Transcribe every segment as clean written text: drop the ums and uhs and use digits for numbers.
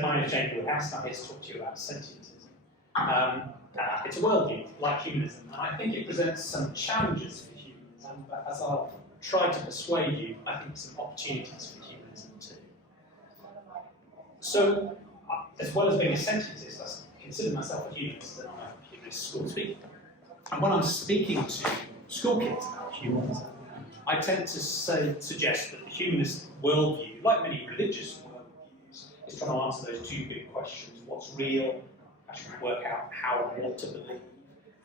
my name is James Woodhouse, and I'm here to talk to you about sentientism. It's a worldview, like humanism, and I think it presents some challenges for humanism, but as I'll try to persuade you, I think some opportunities for humanism too. So, as well as being a sentientist, I consider myself a humanist, and I'm a humanist school speaker. And when I'm speaking to school kids about humanism, I tend to suggest that the humanist worldview, like many religious worldviews, is trying to answer those two big questions: what's real, how should we work out how and what to believe,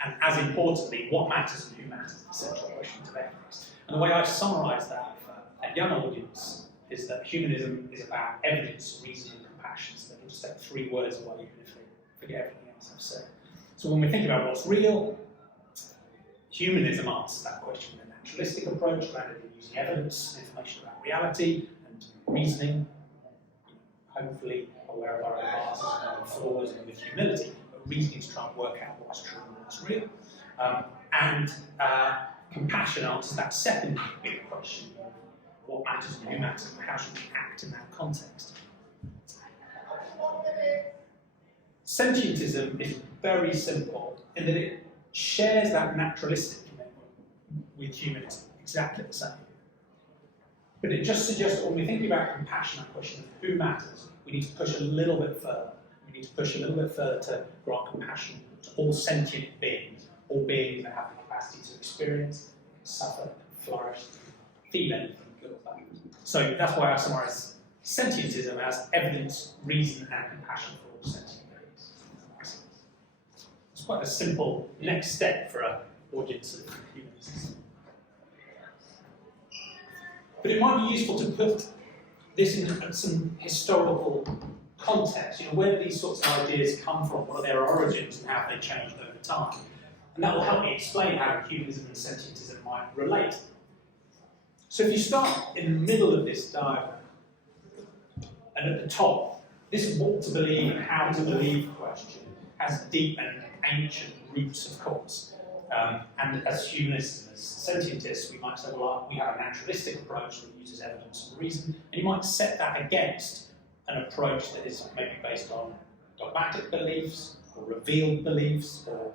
and as importantly, what matters and who matters, the central question of ethics. And the way I've summarised that for a young audience is that humanism is about evidence, reason, and compassion. So they'll just take three words away, even if they forget everything else I've said. So when we think about what's real, humanism answers that question with a naturalistic approach, grounded in using evidence, information about reality, and reasoning, hopefully aware of our own biases and our own flaws, and with humility, but reasoning to try and work out what's true and what's real. Compassion answers that second big question: what matters and who matters, and how should we act in that context? Sentientism is very simple in that it shares that naturalistic commitment with humanism, exactly the same. But it just suggests that when we're thinking about compassion, that question of who matters, we need to push a little bit further. We need to push a little bit further to grant compassion to all sentient beings, all beings that have the capacity to experience, suffer, flourish, feel anything good or bad. So that's why I summarise sentientism as evidence, reason, and compassion for all sentient beings. It's quite a simple next step for an audience of humanists. But it might be useful to put this in some historical context. Where do these sorts of ideas come from? What are their origins and how have they changed over time? And that will help me explain how humanism and sentientism might relate. So if you start in the middle of this diagram, and at the top, this what to believe and how to believe question has deep and ancient roots, of course. And as humanists and as sentientists, we might say, well, we have a naturalistic approach that uses evidence and reason, and you might set that against an approach that is maybe based on dogmatic beliefs, or revealed beliefs, or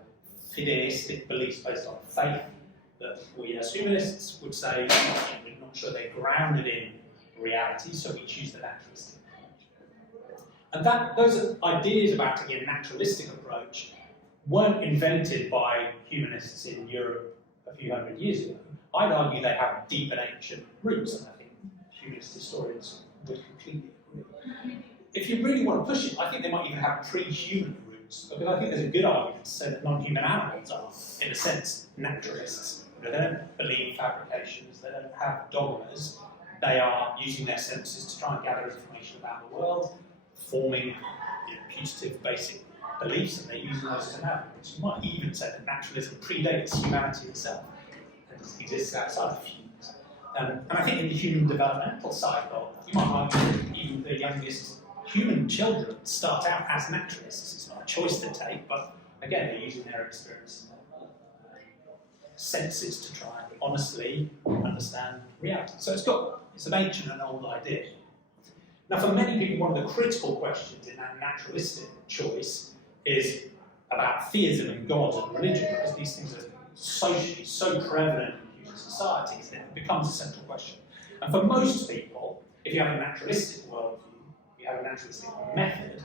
fideistic beliefs based on faith, that we as humanists would say, we're not sure they're grounded in reality, so we choose the naturalistic approach. And those ideas about taking a naturalistic approach weren't invented by humanists in Europe a few hundred years ago. I'd argue they have deep and ancient roots, and I think humanist historians would completely agree. If you really want to push it, I think they might even have pre-human roots, because I think there's a good argument to say that non-human animals are, in a sense, naturalists. They don't believe fabrications, they don't have dogmas, they are using their senses to try and gather information about the world, forming putative basic beliefs, and they're using those to navigate. You might even say that naturalism predates humanity itself and exists outside of humans. And I think in the human developmental cycle, you might argue that even the youngest human children start out as naturalists. It's not a choice to take, but again, they're using their experience and their senses to try and honestly understand reality. So it's an ancient and old idea. Now, for many people, one of the critical questions in that naturalistic choice is about theism and God and religion, because these things are socially so prevalent in human societies that it becomes a central question. And for most people, if you have a naturalistic worldview, you have a naturalistic method,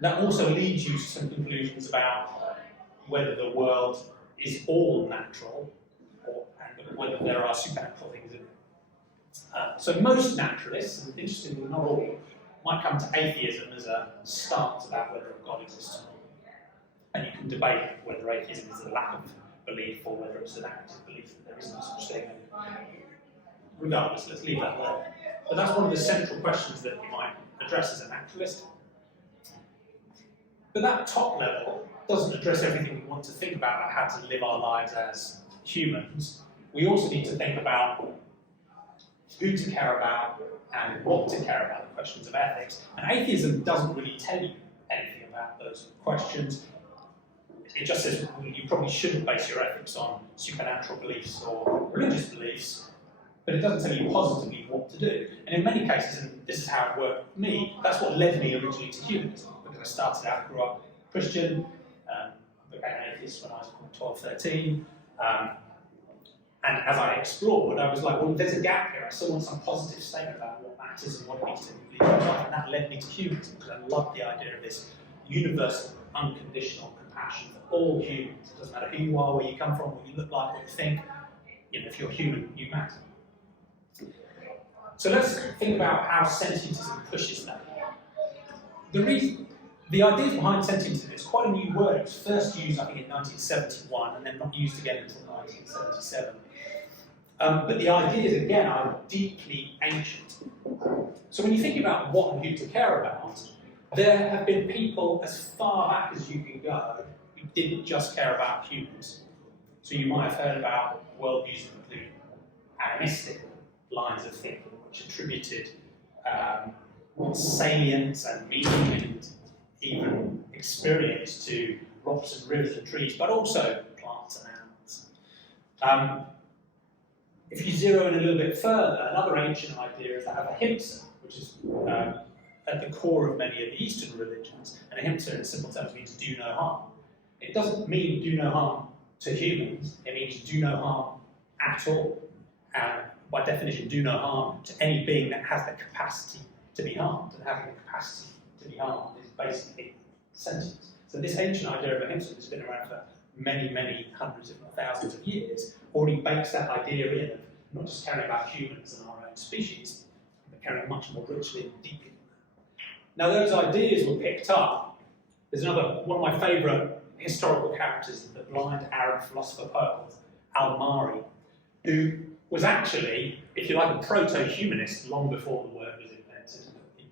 that also leads you to some conclusions about whether the world is all natural, and whether there are supernatural things in it. So most naturalists, and interestingly not all, might come to atheism as a stance about whether a God exists or not. And you can debate whether atheism is a lack of belief or whether it's an active belief that there is no such thing. Regardless, let's leave that there. But that's one of the central questions that you might address as a naturalist. But that top level doesn't address everything we want to think about how to live our lives as humans. We also need to think about who to care about and what to care about, the questions of ethics. And atheism doesn't really tell you anything about those questions. It just says you probably shouldn't base your ethics on supernatural beliefs or religious beliefs, but it doesn't tell you positively what to do. And in many cases, and this is how it worked for me, that's what led me originally to humanism, because I started out, grew up Christian, became an atheist when I was 12, 13, and as I explored, I was like, well, there's a gap here. I still want some positive statement about what matters and what it means to live my life, and that led me to humanism, because I loved the idea of this universal, unconditional compassion for all humans. It doesn't matter who you are, where you come from, what you look like, what you think. You know, if you're human, you matter. So let's think about how sentientism pushes that. The ideas behind sentientism is quite a new word. It was first used, I think, in 1971, and then not used again until 1977. But the ideas, again, are deeply ancient. So when you think about what and who to care about, there have been people as far back as you can go who didn't just care about humans. So you might have heard about worldviews that include animistic lines of thinking, which attributed salience and meaning and even experience to rocks and rivers and trees, but also plants and animals. If you zero in a little bit further, another ancient idea is that of ahimsa, which is at the core of many of the Eastern religions. And ahimsa, in simple terms, means do no harm. It doesn't mean do no harm to humans, it means do no harm at all. And by definition, do no harm to any being that has the capacity to be harmed. And having the capacity to be harmed is basically sentient. So this ancient idea of ahimsa has been around for many, many hundreds, if not thousands of years, already bakes that idea in of not just caring about humans and our own species, but caring much more richly and deeply than that. Now those ideas were picked up. There's another, one of my favourite historical characters, the blind Arab philosopher poet, Al-Mari, who was actually, if you like, a proto-humanist long before the word was invented. He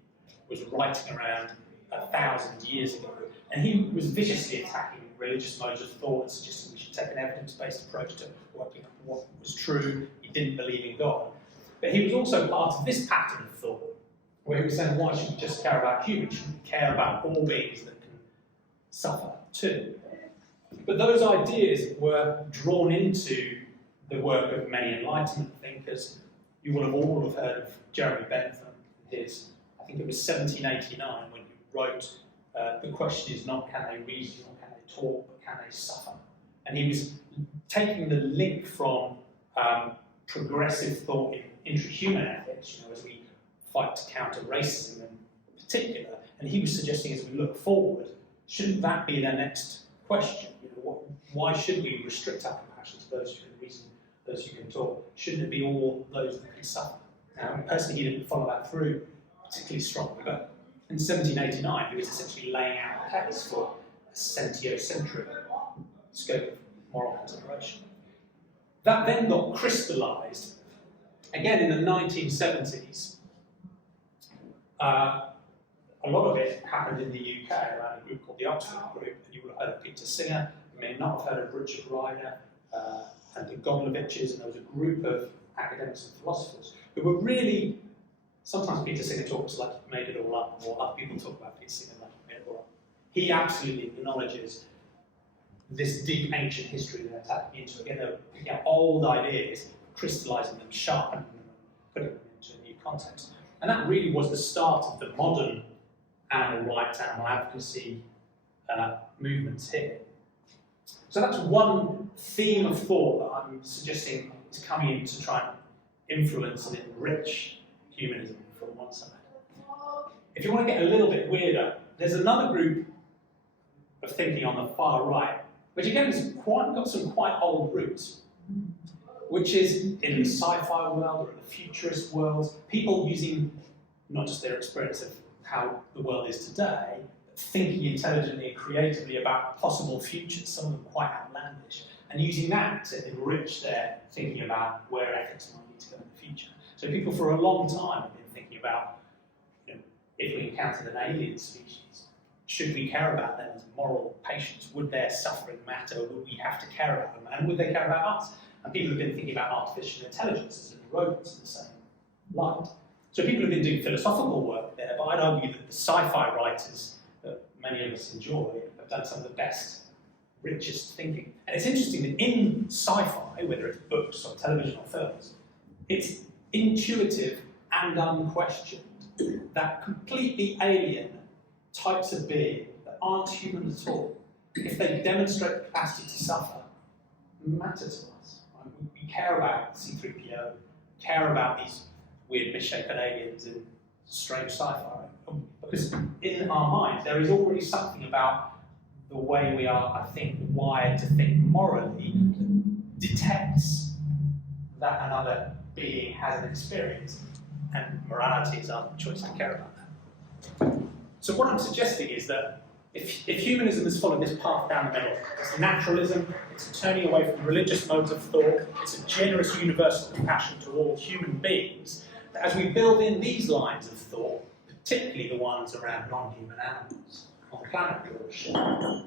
was writing around 1,000 years ago, and he was viciously attacking religious modes of thought and suggesting we should take an evidence-based approach to working out what was true. He didn't believe in God. But he was also part of this pattern of thought, where he was saying, why should we just care about humans? Should we care about all beings that can suffer too? But those ideas were drawn into the work of many Enlightenment thinkers. You will have all have heard of Jeremy Bentham, his, I think it was 1789, when he wrote, the question is not can they reason or can they talk, but can they suffer? And he was taking the link from progressive thought in intrahuman ethics, as we fight to counter racism in particular, and he was suggesting as we look forward, shouldn't that be the next question? Why should we restrict our compassion to those who can reason, those who can talk? Shouldn't it be all those that can suffer? Now, personally, he didn't follow that through particularly strongly, but in 1789, he was essentially laying out a case for a sentiocentric scope of moral consideration. That then got crystallised, again in the 1970s. A lot of it happened in the UK around a group called the Oxford Group. You would have heard of Peter Singer, you may not have heard of Richard Ryder and the Godloviches, and there was a group of academics and philosophers who were really, sometimes Peter Singer talks like he made it all up, or other people talk about Peter Singer like he made it all up. He absolutely acknowledges this deep ancient history they're tapping into. Again, they're picking up old ideas, crystallising them, sharpening them, and putting them into a new context. And that really was the start of the modern animal rights, animal advocacy movements here. So that's one theme of thought that I'm suggesting is coming in to try and influence and enrich humanism from one side. If you want to get a little bit weirder, there's another group of thinking on the far right, which again has got some quite old roots, which is in the sci-fi world or in the futurist world, people using not just their experience of how the world is today, but thinking intelligently and creatively about possible futures, some of them quite outlandish, and using that to enrich their thinking about where ethics might need to go in the future. So people for a long time have been thinking about, if we encountered an alien species, should we care about them as moral patients? Would their suffering matter? Would we have to care about them? And would they care about us? And people have been thinking about artificial intelligences and robots in the same light. So people have been doing philosophical work there, but I'd argue that the sci-fi writers that many of us enjoy have done some of the best, richest thinking. And it's interesting that in sci-fi, whether it's books or television or films, It's intuitive and unquestioned that completely alien types of being that aren't human at all, if they demonstrate the capacity to suffer, matter to us. Right? We care about C-3PO, care about these weird misshapen aliens in strange sci-fi, because in our minds there is already something about the way we are, I think, wired to think morally that detects that another being has an experience, and morality is our choice to care about that. So what I'm suggesting is that if humanism has followed this path down the middle, it's naturalism, it's turning away from religious modes of thought, it's a generous universal compassion to all human beings, that as we build in these lines of thought, particularly the ones around non-human animals on the planet we all share,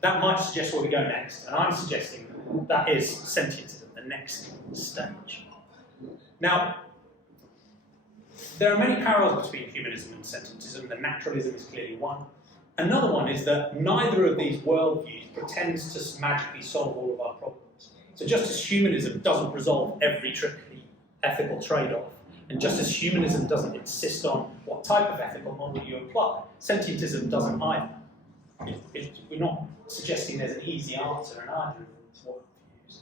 that might suggest where we go next. And I'm suggesting that is sentientism, the next stage. Now, there are many parallels between humanism and sentientism. The naturalism is clearly one. Another one is that neither of these worldviews pretends to magically solve all of our problems. So just as humanism doesn't resolve every tricky ethical trade-off, and just as humanism doesn't insist on what type of ethical model you apply, sentientism doesn't either. We're not suggesting there's an easy answer in either of these worldviews.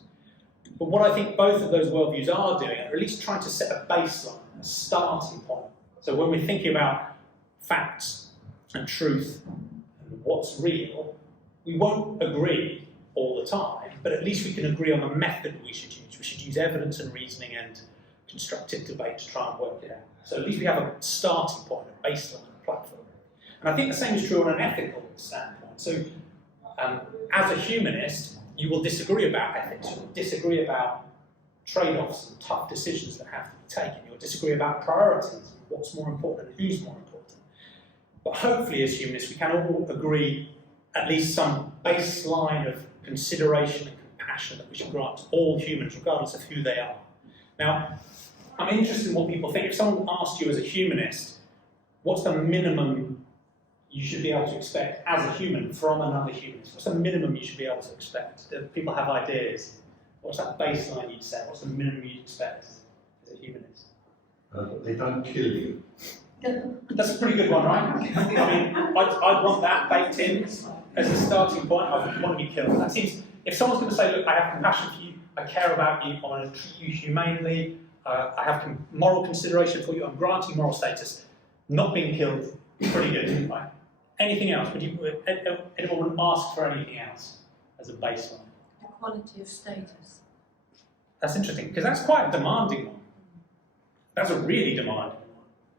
But what I think both of those worldviews are doing, are at least trying to set a baseline, a starting point. So when we're thinking about facts and truth and what's real, we won't agree all the time, but at least we can agree on the method we should use. We should use evidence and reasoning and constructive debate to try and work it out. So at least we have a starting point, a baseline, a platform. And I think the same is true on an ethical standpoint. So as a humanist, you will disagree about ethics, you will disagree about trade-offs and tough decisions that have to be taken, you'll disagree about priorities, and what's more important, and who's more important. But hopefully as humanists we can all agree at least some baseline of consideration and compassion that we should grant to all humans regardless of who they are. Now, I'm interested in what people think. If someone asked you as a humanist, what's the minimum you should be able to expect as a human from another humanist? What's the minimum you should be able to expect? Do people have ideas? What's that baseline you'd set? What's the minimum you'd expect as a humanist? They don't kill you. That's a pretty good one, right? I mean, I'd want that baked in as a starting point. I wouldn't want to be killed. That seems, if someone's going to say, look, I have compassion for you, I care about you, I want to treat you humanely, I have moral consideration for you, I'm granting moral status, not being killed, pretty good, right? Anything else? Would anyone ask for anything else as a baseline? Equality of status. That's interesting, because that's quite a demanding one. That's a really demanding one.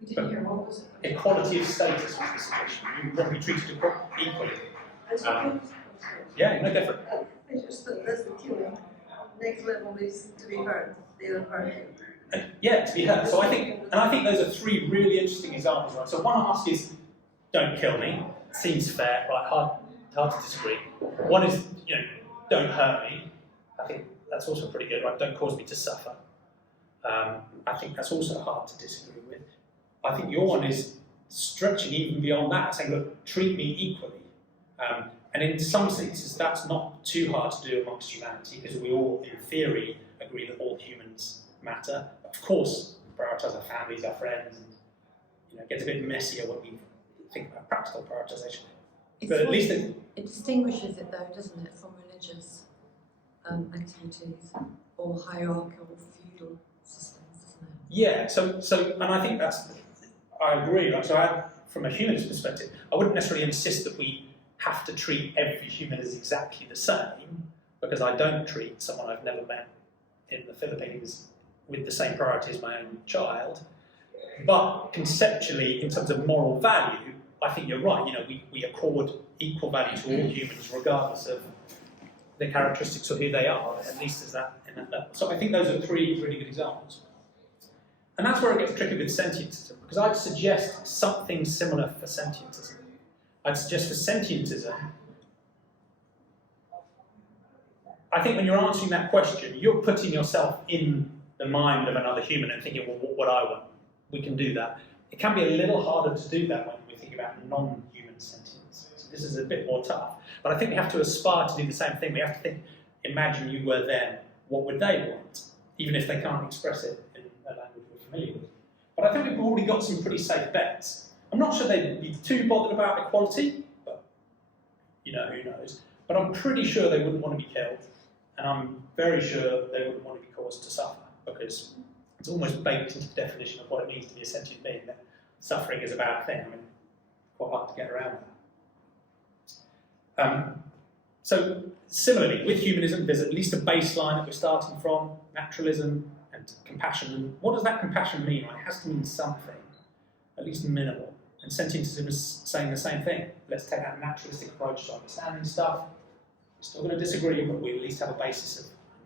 We didn't hear what was it? Equality of status was the suggestion. You want to be treated equally. Yeah, no, go for it. It's just that there's the killing. Next level is to be heard. They don't hurt you. Yeah, to be heard. So I think those are three really interesting examples, right? So one ask is, don't kill me. Seems fair, right? Hard to disagree. One is, don't hurt me. I think that's also pretty good, right? Don't cause me to suffer. I think that's also hard to disagree with. I think your one is stretching even beyond that, saying, look, treat me equally. And in some senses, that's not too hard to do amongst humanity, because we all, in theory, agree that all humans matter. Of course, we prioritise our families, our friends, and it gets a bit messier when we think about practical prioritisation. But at least it distinguishes it, though, doesn't it, from religious activities or hierarchical feudal systems, doesn't it? Yeah. So, and I think I agree. Right? So, from a humanist perspective, I wouldn't necessarily insist that we have to treat every human as exactly the same, because I don't treat someone I've never met in the Philippines with the same priority as my own child. But conceptually, in terms of moral value, I think you're right. We accord equal value to all humans, regardless of the characteristics of who they are. At least as that in that level. So I think those are three really good examples. And that's where it gets tricky with sentientism, because I'd suggest something similar for sentientism. I'd suggest for sentientism, I think when you're answering that question, you're putting yourself in the mind of another human and thinking, well, what I want. We can do that. It can be a little harder to do that when we think about non-human sentience. So this is a bit more tough. But I think we have to aspire to do the same thing. We have to think, imagine you were them, what would they want? Even if they can't express it in familiar with. But I think we've already got some pretty safe bets. I'm not sure they'd be too bothered about equality, but who knows. But I'm pretty sure they wouldn't want to be killed, and I'm very sure they wouldn't want to be caused to suffer, because it's almost baked into the definition of what it means to be a sentient being, that suffering is a bad thing. I mean, quite hard to get around that. So similarly, with humanism, there's at least a baseline that we're starting from, naturalism and compassion. And what does that compassion mean? Well, it has to mean something, at least minimal. And sentientism is saying the same thing. Let's take that naturalistic approach to understanding stuff. We're still going to disagree, but we at least have a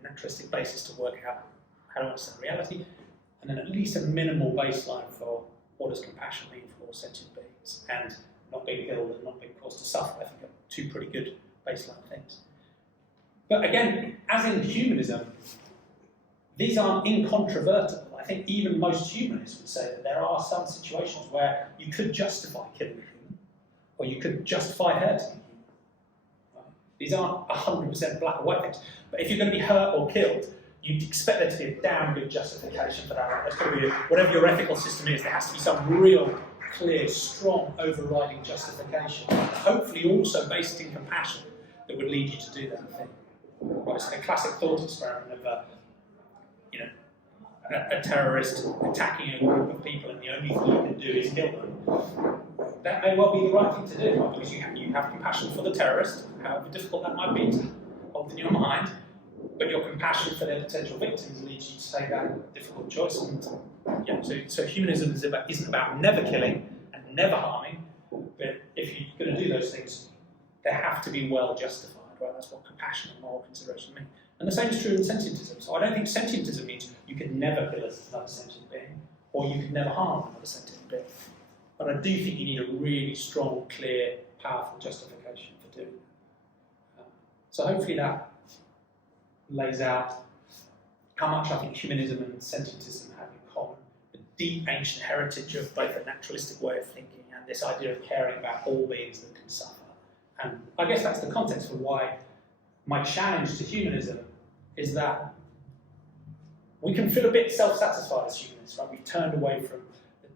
naturalistic basis to work out how to understand reality, and then at least a minimal baseline for what does compassion mean for all sentient beings, and not being killed and not being caused to suffer. I think are two pretty good baseline things. But again, as in humanism, these aren't incontrovertible. I think even most humanists would say that there are some situations where you could justify killing a human, or you could justify hurting a human. Right? These aren't 100% black or white things. But if you're going to be hurt or killed, you'd expect there to be a damn good justification for that. Right? There's going to be whatever your ethical system is, there has to be some real, clear, strong, overriding justification, hopefully also based in compassion, that would lead you to do that thing. Right? So the classic thought experiment of a terrorist attacking a group of people, and the only thing you can do is kill them. That may well be the right thing to do, right? Because you have compassion for the terrorist, however difficult that might be to hold in your mind, but your compassion for their potential victims leads you to take that difficult choice. And so humanism isn't about never killing and never harming, but if you're going to do those things, they have to be well justified, right? That's what compassion and moral consideration mean. And the same is true in sentientism. So I don't think sentientism means you could never kill another sentient being, or you could never harm another sentient being. But I do think you need a really strong, clear, powerful justification for doing that. So hopefully that lays out how much I think humanism and sentientism have in common. The deep ancient heritage of both a naturalistic way of thinking and this idea of caring about all beings that can suffer. And I guess that's the context for why my challenge to humanism is that we can feel a bit self-satisfied as humanists, right? We've turned away from the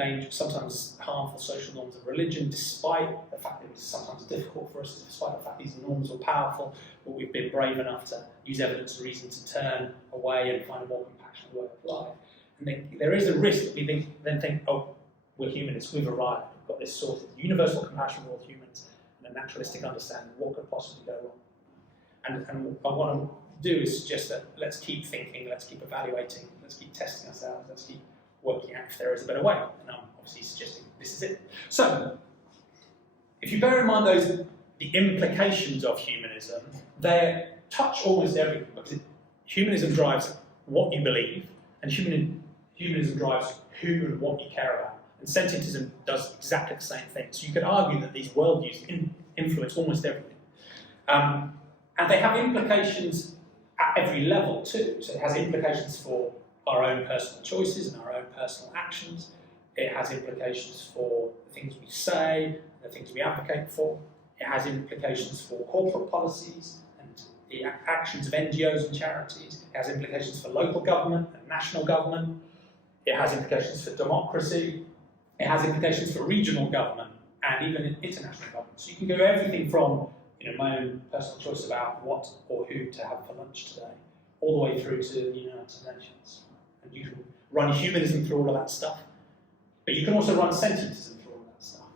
danger, sometimes harmful social norms of religion, despite the fact that it's sometimes difficult for us, despite the fact these norms are powerful, but we've been brave enough to use evidence and reason to turn away and find a more compassionate way of life. And there is a risk that we then think, oh, we're humanists, we've arrived, we've got this sort of universal compassion for all humans and a naturalistic understanding of what could possibly go wrong. And what I want to do is suggest that let's keep thinking, let's keep evaluating, let's keep testing ourselves, let's keep working out if there is a better way. And I'm obviously suggesting this is it. So, if you bear in mind the implications of humanism, they touch almost everything, because humanism drives what you believe, and humanism drives who and what you care about. And sentientism does exactly the same thing. So you could argue that these worldviews influence almost everything. And they have implications at every level too. So it has implications for our own personal choices and our own personal actions. It has implications for the things we say, the things we advocate for. It has implications for corporate policies and the actions of NGOs and charities. It has implications for local government and national government. It has implications for democracy. It has implications for regional government and even international government. So you can go everything from my own personal choice about what or who to have for lunch today, all the way through to the United Nations. And you can run humanism through all of that stuff, but you can also run sentientism through all of that stuff.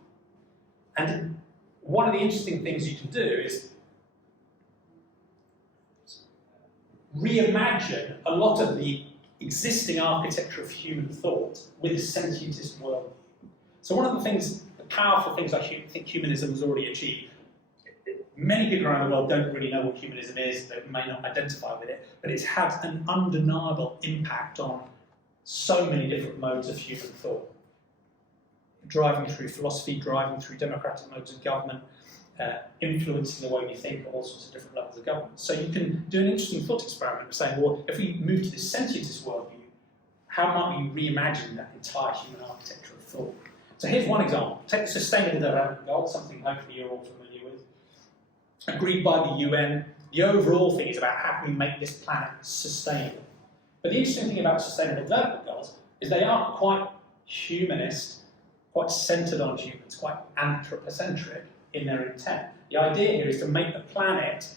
And one of the interesting things you can do is reimagine a lot of the existing architecture of human thought with a sentientist worldview. So one of the powerful things I think humanism has already achieved. Many people around the world don't really know what humanism is, they may not identify with it, but it's had an undeniable impact on so many different modes of human thought. Driving through philosophy, driving through democratic modes of government, influencing the way we think at all sorts of different levels of government. So you can do an interesting thought experiment of saying, well, if we move to this sentientist worldview, how might we reimagine that entire human architecture of thought? So here's one example. Take the Sustainable Development Goals, something hopefully you're all familiar with. Agreed by the UN, the overall thing is about how can we make this planet sustainable. But the interesting thing about Sustainable Development Goals is they are quite humanist, quite centred on humans, quite anthropocentric in their intent. The idea here is to make the planet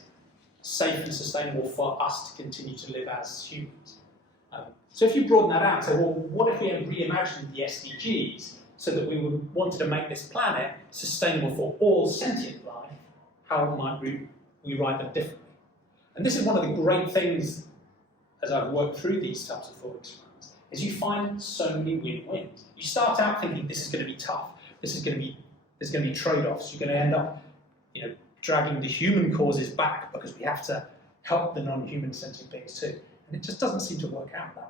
safe and sustainable for us to continue to live as humans. So if you broaden that out and say, well, what if we had reimagined the SDGs so that we wanted to make this planet sustainable for all sentient life, how might we write them differently? And this is one of the great things as I've worked through these types of thought experiments, is you find so many win-wins. You start out thinking this is going to be tough, there's going to be trade-offs, you're going to end up dragging the human causes back because we have to help the non-human sentient beings too. And it just doesn't seem to work out that way.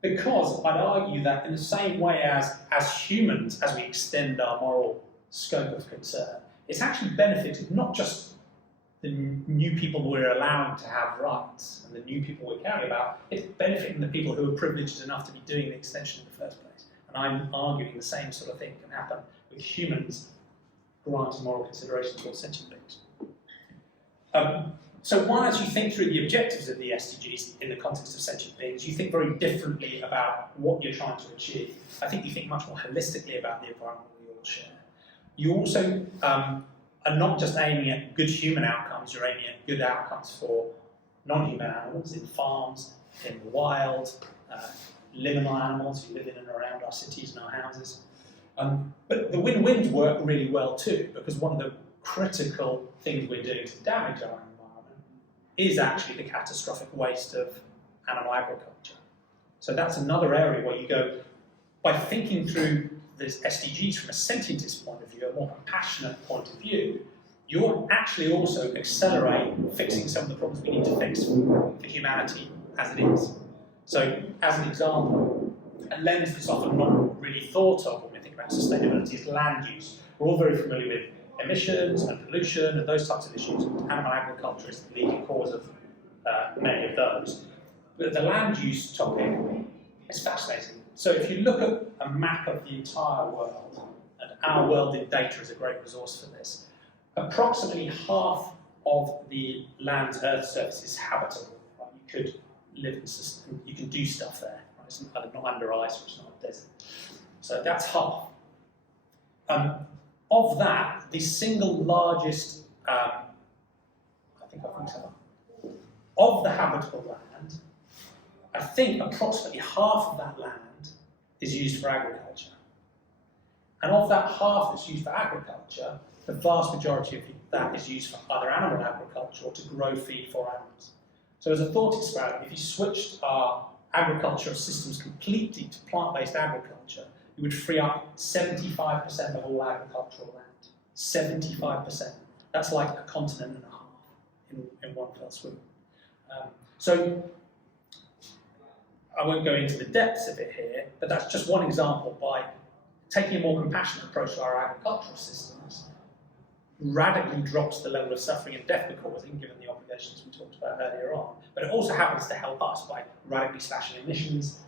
Because I'd argue that in the same way as humans, as we extend our moral scope of concern, it's actually benefited not just the new people we're allowing to have rights and the new people we're caring about, it's benefiting the people who are privileged enough to be doing the extension in the first place. And I'm arguing the same sort of thing can happen with humans granting moral consideration towards sentient beings. So one, as you think through the objectives of the SDGs in the context of sentient beings, you think very differently about what you're trying to achieve. I think you think much more holistically about the environment we all share. You also are not just aiming at good human outcomes, you're aiming at good outcomes for non-human animals in farms, in the wild, liminal animals who live in and around our cities and our houses. But the win-wins work really well too, because one of the critical things we're doing to damage our environment is actually the catastrophic waste of animal agriculture. So that's another area where you go, by thinking through this SDGs from a sentientist point of view, a more compassionate point of view, you'll actually also accelerate fixing some of the problems we need to fix for humanity as it is. So, as an example, a lens that's often not really thought of when we think about sustainability is land use. We're all very familiar with emissions and pollution and those types of issues. Animal agriculture is the leading cause of many of those. But the land use topic is fascinating. So if you look at a map of the entire world, and our world in data is a great resource for this, approximately half of the land's Earth surface is habitable. Right? You could live in, you can do stuff there. Right? It's not under ice, or it's not a desert. So that's half. Of that, the single largest, of the habitable land, I think approximately half of that land is used for agriculture. And of that half that's used for agriculture, the vast majority of that is used for either animal agriculture or to grow feed for animals. So as a thought experiment, if you switched our agricultural systems completely to plant-based agriculture, you would free up 75% of all agricultural land. 75%. That's like a continent and a half in one fell swoop. So I won't go into the depths of it here, but that's just one example. By taking a more compassionate approach to our agricultural systems, radically drops the level of suffering and death we're causing, given the obligations we talked about earlier on. But it also happens to help us by radically slashing emissions,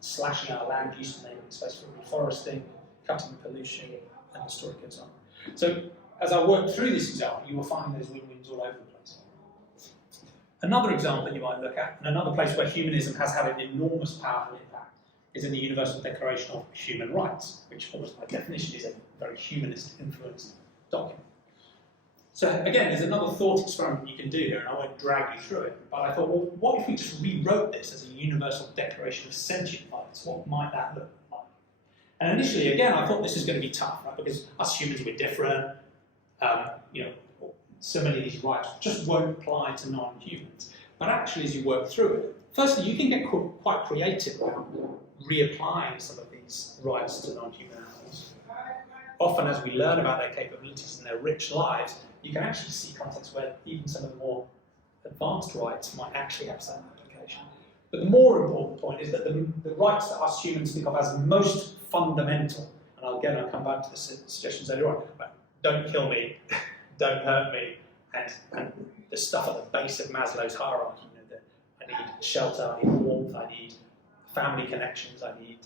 slashing our land use and making space for reforesting, cutting pollution, and the story goes on. So as I work through this example, you will find those win-wins all over the place. Another example that you might look at, and another place where humanism has had an enormous powerful impact, is in the Universal Declaration of Human Rights, which, almost by definition, is a very humanist-influenced document. So again, there's another thought experiment you can do here, and I won't drag you through it, but I thought, well, what if we just rewrote this as a Universal Declaration of Sentient Rights? What might that look like? And initially, again, I thought this was going to be tough, right? Because us humans, we're different. So many of these rights just won't apply to non-humans. But actually, as you work through it, firstly, you can get quite creative about reapplying some of these rights to non-human animals. Often, as we learn about their capabilities and their rich lives, you can actually see contexts where even some of the more advanced rights might actually have some application. But the more important point is that the rights that us humans think of as most fundamental, and again, I'll come back to the suggestions later on, but don't kill me, don't hurt me, and the stuff at the base of Maslow's hierarchy, that I need shelter, I need warmth, I need family connections, I need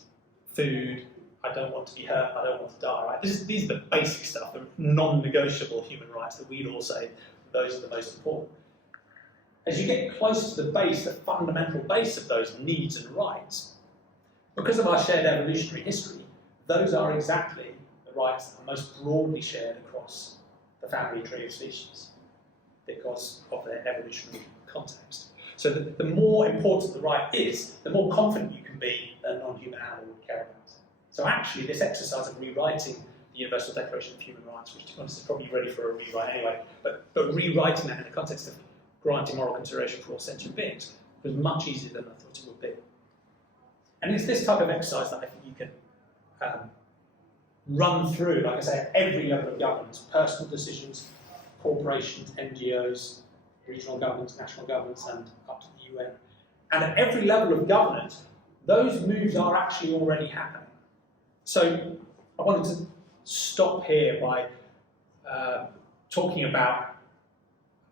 food, I don't want to be hurt, I don't want to die, right? These are the basic stuff, the non-negotiable human rights that we'd all say those are the most important. As you get closer to the base, the fundamental base of those needs and rights, Because of our shared evolutionary history, those are exactly the rights that are most broadly shared across the family tree of species because of their evolutionary context. So the more important the right is, the more confident you can be that a non-human animal would care about it. So actually, this exercise of rewriting the Universal Declaration of Human Rights, which to be honest is probably ready for a rewrite anyway, but rewriting that in the context of granting moral consideration for all sentient beings was much easier than I thought it would be. And it's this type of exercise that I think you can run through, like I say, at every level of governance, personal decisions, corporations, NGOs, regional governments, national governments, and up to the UN. And at every level of governance, those moves are actually already happening. So I wanted to stop here by talking about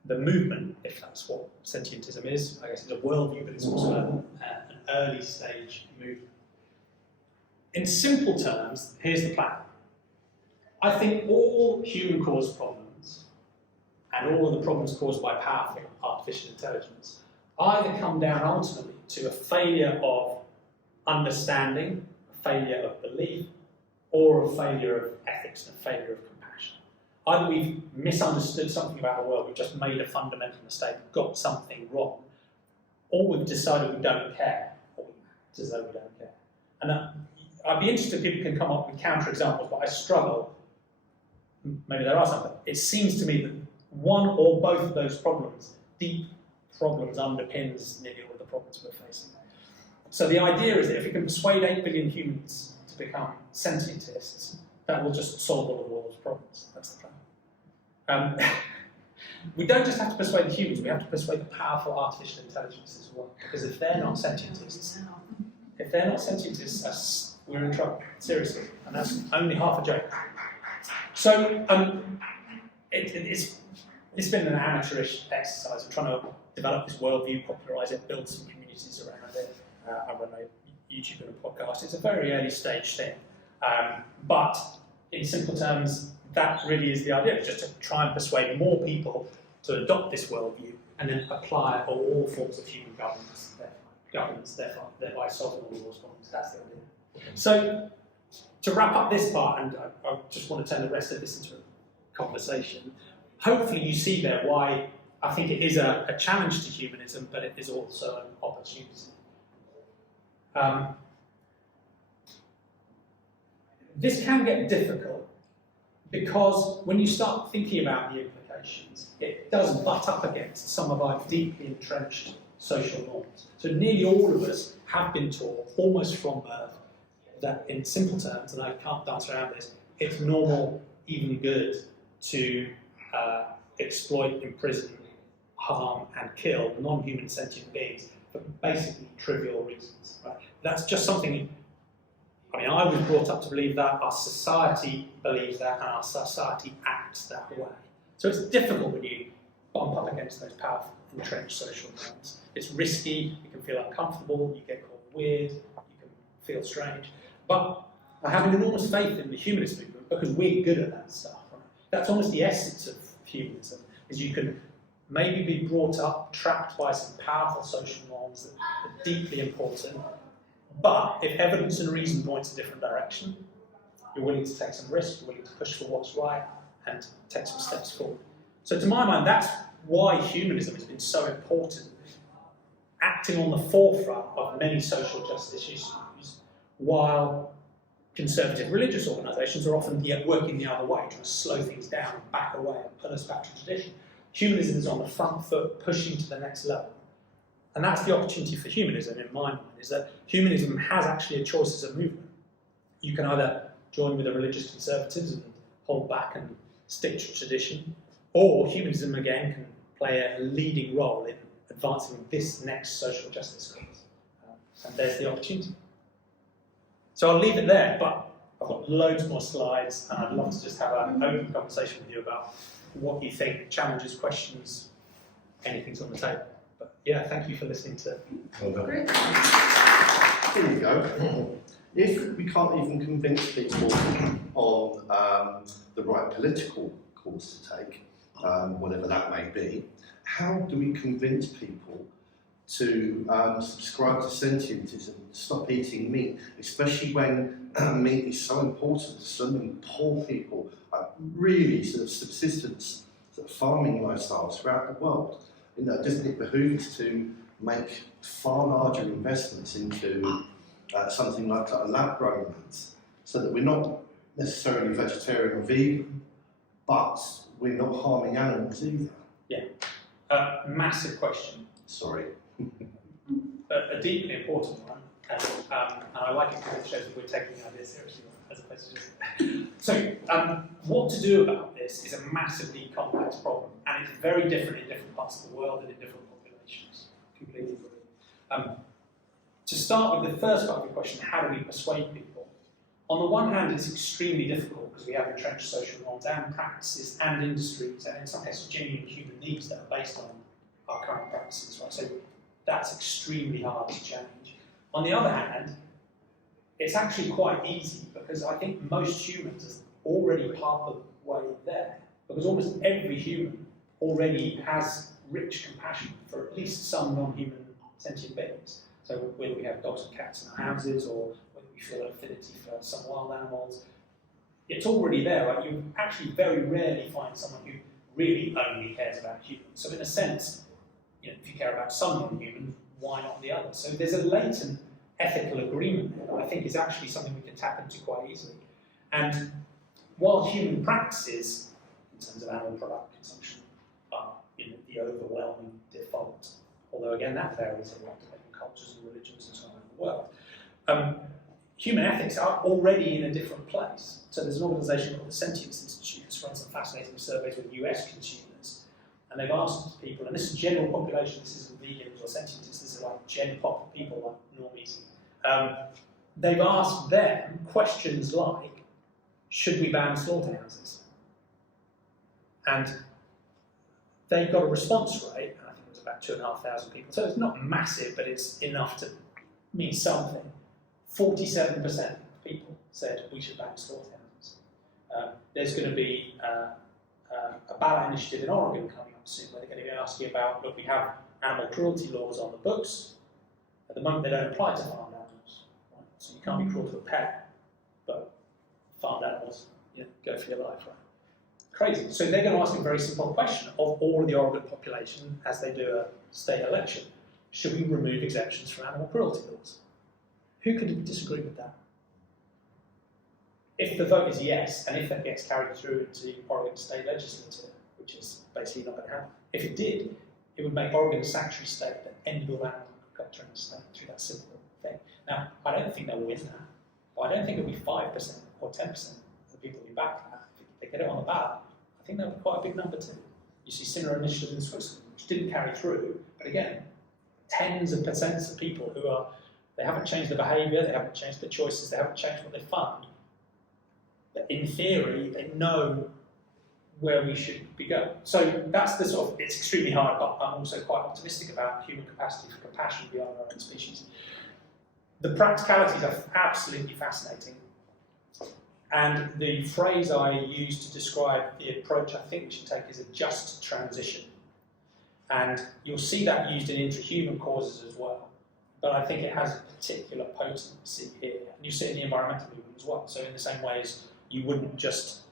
the movement, if that's what sentientism is. I guess it's a worldview, but it's also an early stage movement. In simple terms, here's the plan. I think all human-caused problems and all of the problems caused by powerful artificial intelligence either come down ultimately to a failure of understanding, a failure of belief, or a failure of ethics and a failure of compassion. Either we've misunderstood something about the world, we've just made a fundamental mistake, got something wrong, or we've decided we don't care, or we act as though we don't care. And I'd be interested if people can come up with counterexamples, but I struggle. Maybe there are some, but it seems to me that one or both of those problems, deep problems, underpins nearly all of the problems we're facing. So the idea is that if we can persuade 8 billion humans to become sentientists, that will just solve all of the world's problems. That's the plan. We don't just have to persuade the humans, we have to persuade the powerful artificial intelligence as well. Because if they're not sentientists, we're in trouble, seriously. And that's only half a joke. So it's been an amateurish exercise of trying to develop this worldview, popularise it, build some communities around it. I run a YouTube and a podcast. It's a very early stage thing. But in simple terms, that really is the idea, just to try and persuade more people to adopt this worldview and then apply it on all forms of human governance, thereby solving all the world's problems. That's the idea. So, to wrap up this part, and I just want to turn the rest of this into a conversation, hopefully you see there why I think it is a challenge to humanism, but it is also an opportunity. This can get difficult because when you start thinking about the implications, it does butt up against some of our deeply entrenched social norms. So nearly all of us have been taught, almost from birth, that in simple terms, and I can't dance around this, it's normal, even good, to exploit, imprison, harm, and kill non-human sentient beings for basically trivial reasons. Right? That's just something, I mean, I was brought up to believe that, our society believes that, and our society acts that way. So it's difficult when you bump up against those powerful, entrenched social norms. It's risky, you can feel uncomfortable, you get called weird, you can feel strange. But I have an enormous faith in the humanist movement because we're good at that stuff. Right? That's almost the essence of humanism, is you can maybe be brought up, trapped by some powerful social norms that are deeply important, but if evidence and reason points a different direction, you're willing to take some risks, you're willing to push for what's right, and take some steps forward. So to my mind, that's why humanism has been so important, acting on the forefront of many social justice issues, while conservative religious organisations are often working the other way, trying to slow things down, back away, and pull us back to tradition. Humanism is on the front foot, pushing to the next level. And that's the opportunity for humanism, in my mind, is that humanism has actually a choice as a movement. You can either join with the religious conservatives and hold back and stick to tradition, or humanism, again, can play a leading role in advancing this next social justice cause. And there's the opportunity. So I'll leave it there, but I've got loads more slides, and I'd love to just have an open conversation with you about what you think, challenges, questions, anything's on the table. But yeah, thank you for listening to. Well done. Great. Here we go. If we can't even convince people on the right political course to take, whatever that may be, how do we convince people to subscribe to sentientism, stop eating meat, especially when meat is so important to so many poor people, really sort of subsistence, sort of farming lifestyles throughout the world. You know, doesn't it behoove us to make far larger investments into something like a lab-grown meat, so that we're not necessarily vegetarian or vegan, but we're not harming animals either? Yeah, massive question. Sorry. A deeply important one, and I like it because it shows that we're taking the idea seriously, as opposed to just... So, what to do about this is a massively complex problem, and it's very different in different parts of the world and in different populations. Completely agree. To start with the first part of the question, how do we persuade people? On the one hand, it's extremely difficult because we have entrenched social norms and practices and industries, and in some cases, genuine human needs that are based on our current practices, right? So that's extremely hard to change. On the other hand, it's actually quite easy because I think most humans are already part of the way there, because almost every human already has rich compassion for at least some non-human sentient beings. So whether we have dogs and cats in our houses, or whether we feel an affinity for some wild animals, it's already there. Right? You actually very rarely find someone who really only cares about humans. So in a sense, you know, if you care about some non-humans, why not the others? So there's a latent ethical agreement there that I think is actually something we can tap into quite easily. And while human practices, in terms of animal product consumption, are the overwhelming default, although again that varies a lot depending on cultures and religions and so on in the world, human ethics are already in a different place. So there's an organisation called the Sentience Institute that's run some fascinating surveys with US consumers, and they've asked people, and this is general population, this isn't vegans or sentientists, this is like gen pop people like normies. They've asked them questions like, should we ban slaughterhouses? And they've got a response rate, and I think it was about 2,500 people, so it's not massive, but it's enough to mean something. 47% of people said we should ban slaughterhouses. There's going to be a ballot initiative in Oregon coming up soon where they're going to be asking about, look, we have animal cruelty laws on the books. At the moment, they don't apply to farmed animals. Right? So you can't be cruel to a pet, but farmed animals, go for your life, right? Crazy. So they're going to ask a very simple question of all of the Oregon population as they do a state election. Should we remove exemptions from animal cruelty laws? Who could disagree with that? If the vote is yes, and if that gets carried through into Oregon state legislature, which is basically not going to happen, if it did, it would make Oregon a sanctuary state that ended all animal agriculture in the state through that simple thing. Now, I don't think they'll win that, but I don't think it'll be 5% or 10% of the people who back that. If they get it on the ballot, I think that'll be quite a big number too. You see similar initiatives in Switzerland, which didn't carry through, but again, tens of percents of people who are, they haven't changed their behaviour, they haven't changed their choices, they haven't changed what they fund. But in theory, they know where we should be going. So that's the sort of, it's extremely hard, but I'm also quite optimistic about human capacity for compassion beyond our own species. The practicalities are absolutely fascinating. And the phrase I use to describe the approach I think we should take is a just transition. And you'll see that used in intrahuman causes as well. But I think it has a particular potency here. And you see it in the environmental movement as well. So in the same way as you wouldn't just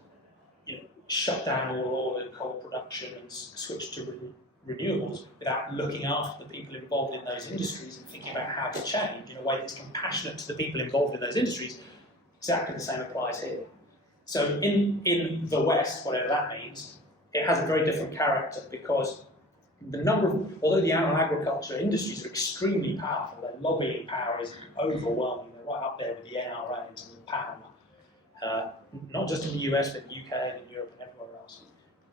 shut down all oil and coal production and switch to renewables without looking after the people involved in those industries and thinking about how to change in a way that's compassionate to the people involved in those industries, exactly the same applies here. So in the West, whatever that means, it has a very different character because the number of, although the animal agriculture industries are extremely powerful, their lobbying power is overwhelming, they're right up there with the NRA in terms of power. Not just in the US, but in the UK and in Europe and everywhere else.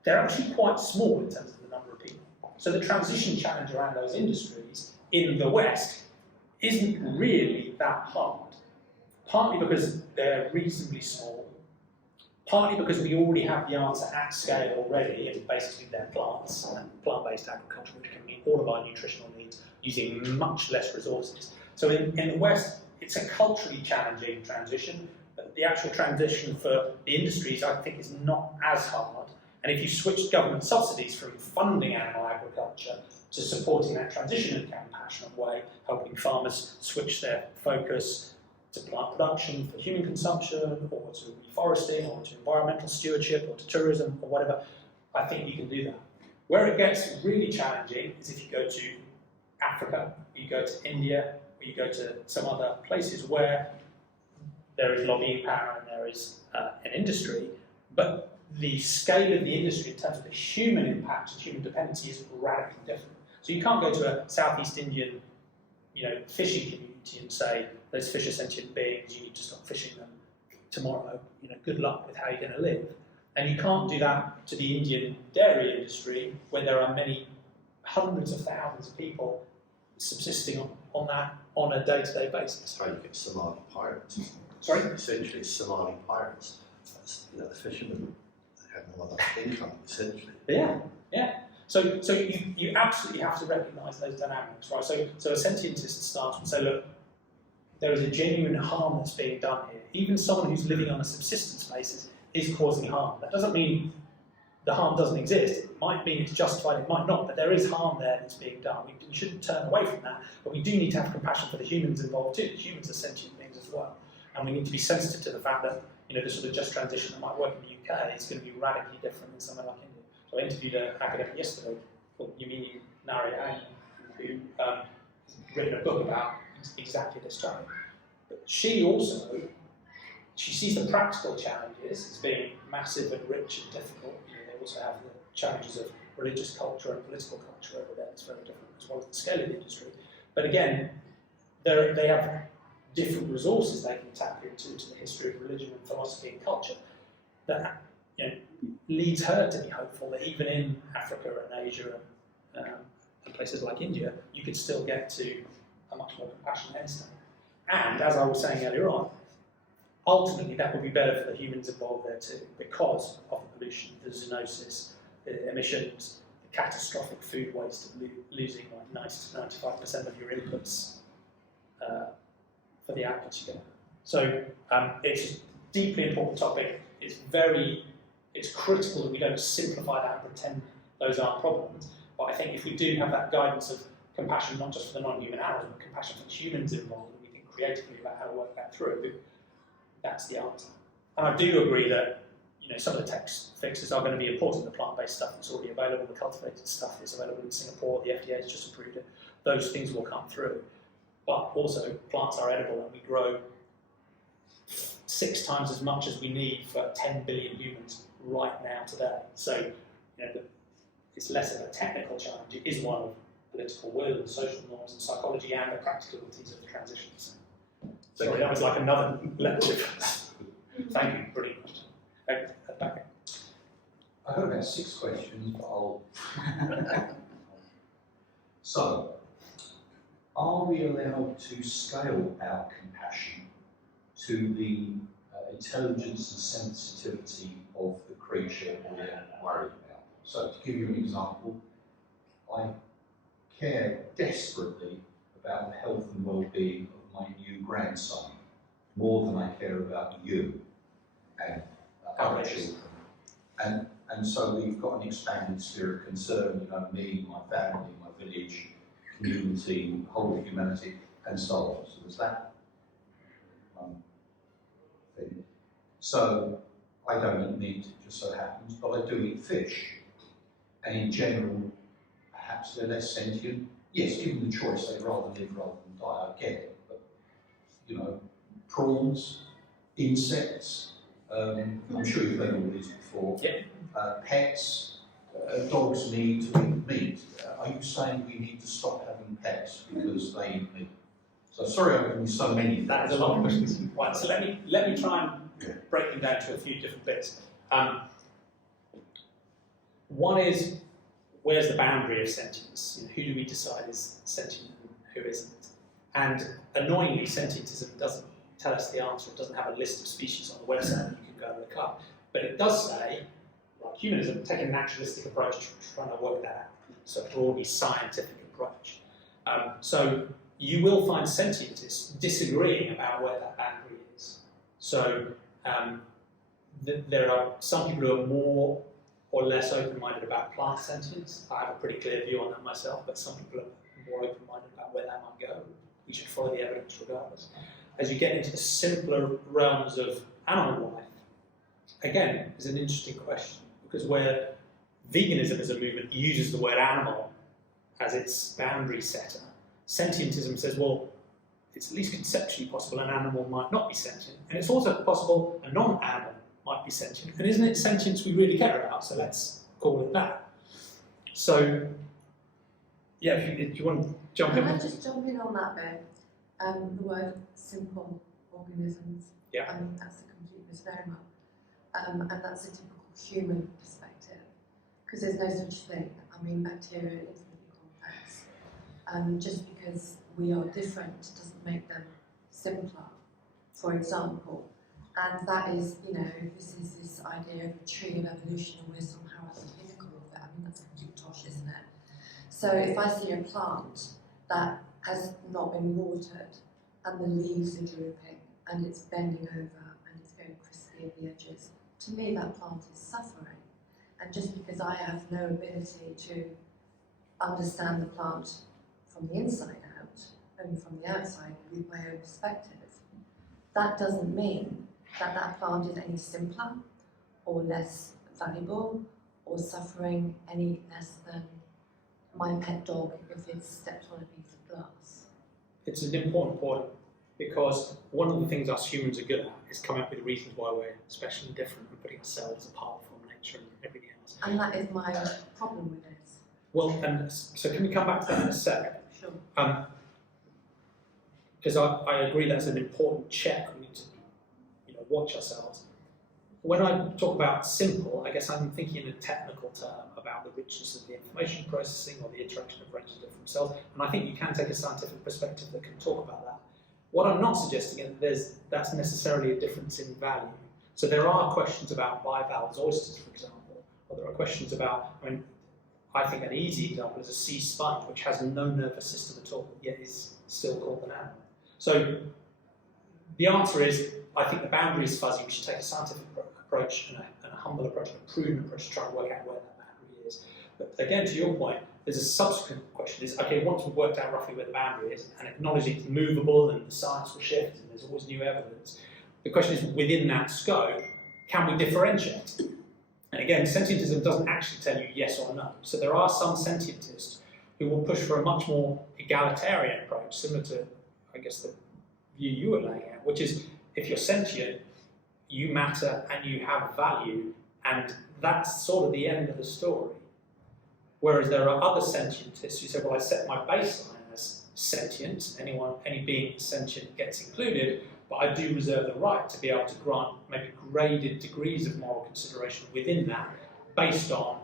They're actually quite small in terms of the number of people. So the transition challenge around those industries in the West isn't really that hard. Partly because they're reasonably small, partly because we already have the answer at scale already, and basically they're plants and plant-based agriculture, which can meet all of our nutritional needs using much less resources. So in the West, it's a culturally challenging transition. The actual transition for the industries, I think, is not as hard, And if you switch government subsidies from funding animal agriculture to supporting that transition in a compassionate way, helping farmers switch their focus to plant production for human consumption, or to reforesting, or to environmental stewardship, or to tourism, or whatever, I think you can do that. Where it gets really challenging is if you go to Africa, you go to India, or you go to some other places where there is lobbying power and there is an industry, but the scale of the industry in terms of the human impact and human dependency is radically different. So you can't go to a Southeast Indian, fishing community and say, those fish are sentient beings, you need to stop fishing them tomorrow, good luck with how you're going to live. And you can't do that to the Indian dairy industry, where there are many hundreds of thousands of people subsisting on that on a day-to-day basis. That's how you get Somali pirates. Sorry? Essentially, Somali pirates. That's, the fishermen have no other income, essentially. Yeah. So you absolutely have to recognise those dynamics, right? So a sentientist starts and say, look, there is a genuine harm that's being done here. Even someone who's living on a subsistence basis is causing harm. That doesn't mean the harm doesn't exist. It might mean it's justified, it might not, but there is harm there that's being done. We shouldn't turn away from that, but we do need to have compassion for the humans involved too. The humans are sentient beings as well. And we need to be sensitive to the fact that the sort of just transition that might work in the UK is going to be radically different in somewhere like India. So I interviewed an academic yesterday called Yamini Narayana, who has written a book about exactly this topic. But she sees the practical challenges as being massive and rich and difficult. They also have the challenges of religious culture and political culture over there. It's very different, as well as the scale of the industry. But again, they have different resources they can tap into the history of religion and philosophy and culture that leads her to be hopeful that even in Africa and Asia and places like India, you could still get to a much more compassionate end state. And as I was saying earlier on, ultimately that would be better for the humans involved there too, because of the pollution, the zoonosis, the emissions, the catastrophic food waste of losing like 90 to 95% of your inputs for the outputs you get. So it's a deeply important topic. It's critical that we don't simplify that and pretend those aren't problems. But I think if we do have that guidance of compassion, not just for the non-human animals, but compassion for the humans involved, and we think creatively about how to work that through, that's the answer. And I do agree that some of the tech fixes are going to be important. The plant-based stuff that's already available, the cultivated stuff that's available in Singapore, the FDA has just approved it. Those things will come through. But also, plants are edible, and we grow 6 times as much as we need for 10 billion humans right now today. So, it's less of a technical challenge. It is one of political will and social norms and psychology and the practicalities of the transitions. Sorry, that was like another lecture. Thank you, brilliant question. Back. I've got about 6 questions, but I'll... So, are we allowed to scale our compassion to the intelligence and sensitivity of the creature we're worried about? So, to give you an example, I care desperately about the health and well-being of my new grandson, more than I care about you and other children. And so we've got an expanded sphere of concern, me, my family, my village, community, whole of humanity, and so on. So there's that thing. So I don't eat meat, it just so happens, but I do eat fish. And in general, perhaps they're less sentient. Yes, given the choice, they'd rather live rather than die, I get it. But, prawns, insects, I'm sure you've heard all these before. Yeah. Pets, dogs need to eat meat. Are you saying we need to stop having pets because they eat meat? So sorry I've given you so many things. That is a lot of questions. Right, so let me try and break them down to a few different bits. One is, where's the boundary of sentience? Who do we decide is sentient and who isn't? And annoyingly, sentientism doesn't tell us the answer. It doesn't have a list of species on the website that you can go and look up. But it does say, like humanism, take a naturalistic approach to trying to work that out. So a broadly scientific approach. So you will find sentientists disagreeing about where that boundary is. So there are some people who are more or less open-minded about plant sentience. I have a pretty clear view on that myself, but some people are more open-minded about where that might go. We should follow the evidence regardless. As you get into the simpler realms of animal life, again, is an interesting question, because where veganism as a movement uses the word animal as its boundary setter, sentientism says, well, it's at least conceptually possible an animal might not be sentient, and it's also possible a non-animal might be sentient. And isn't it sentience we really care about? So let's call it that. So, yeah, if you want to jump in. Can I just jump in on that bit? The word simple organisms. Yeah. I mean, that's a complete misnomer. And that's a typical human perspective. Because there's no such thing. I mean, bacteria is infinitely complex. Just because we are different doesn't make them simpler, for example. And that is, you know, this idea of a tree of evolution, and we're somehow at the pinnacle of it. I mean, that's a complete tosh, isn't it? So if I see a plant that has not been watered, and the leaves are drooping, and it's bending over, and it's very crispy at the edges, to me that plant is suffering. And just because I have no ability to understand the plant from the inside out, only from the outside with my own perspective, that doesn't mean that that plant is any simpler or less valuable or suffering any less than my pet dog if it's stepped on a piece of glass. It's an important point, because one of the things us humans are good at is coming up with reasons why we're special and different and putting ourselves apart from nature and everything else. And that is my problem with it. Well, and so can we come back to that in a sec? Sure. Because I agree that's an important check. We need to, watch ourselves. When I talk about simple, I guess I'm thinking in a technical term about the richness of the information processing or the interaction of ranges of different cells, and I think you can take a scientific perspective that can talk about that. What I'm not suggesting is that's necessarily a difference in value. So there are questions about bivalves, oysters, for example, or there are questions about, I think an easy example is a sea sponge, which has no nervous system at all, yet is still called an animal. So the answer is, I think the boundary is fuzzy. We should take a scientific approach and a humble approach and a prudent approach to try and work out where that boundary is. But again, to your point, there's a subsequent question is, okay, once we've worked out roughly where the boundary is and acknowledging it's movable and the science will shift and there's always new evidence, the question is, within that scope, can we differentiate? And again, sentientism doesn't actually tell you yes or no. So there are some sentientists who will push for a much more egalitarian approach, similar to, I guess, the view you were laying out, which is, if you're sentient, you matter and you have value, and that's sort of the end of the story. Whereas there are other sentientists who say, well, I set my baseline as sentient, any being sentient gets included, but I do reserve the right to be able to grant maybe graded degrees of moral consideration within that, based on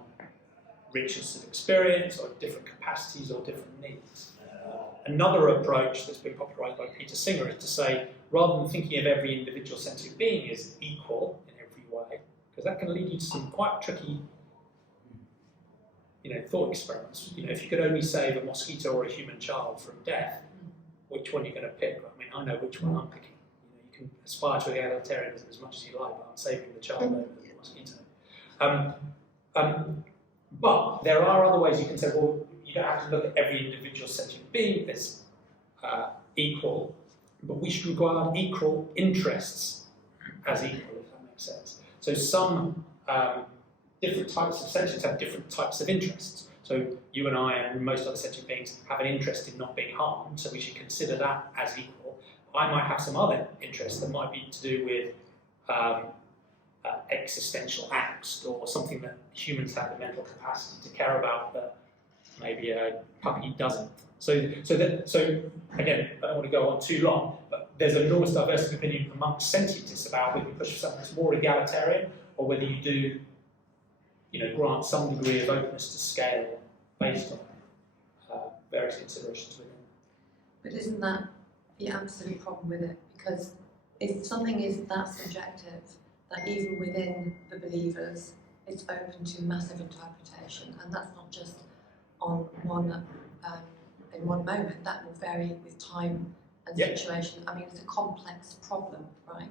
richness of experience or different capacities or different needs. Another approach that's been popularised by Peter Singer is to say, rather than thinking of every individual sentient being as equal in every way, because that can lead you to some quite tricky, thought experiments. If you could only save a mosquito or a human child from death, which one are you going to pick? I know which one I'm picking. You can aspire to egalitarianism as much as you like, but I'm saving the child over the mosquito. But there are other ways you can say, well, you don't have to look at every individual sentient being as equal, but we should regard equal interests as equal, if that makes sense. So some different types of sentients have different types of interests. So you and I and most other sentient beings have an interest in not being harmed, so we should consider that as equal. I might have some other interests that might be to do with existential angst, or something that humans have the mental capacity to care about that maybe a puppy doesn't. So again, I don't want to go on too long, but there's an enormous diversity of opinion amongst sentientists about whether you push for something that's more egalitarian, or whether you do, grant some degree of openness to scale based on various considerations within. But isn't that the absolute problem with it? Because if something is that subjective, that even within the believers, it's open to massive interpretation, and that's not just on one in one moment. That will vary with time and situation. I mean, it's a complex problem, right?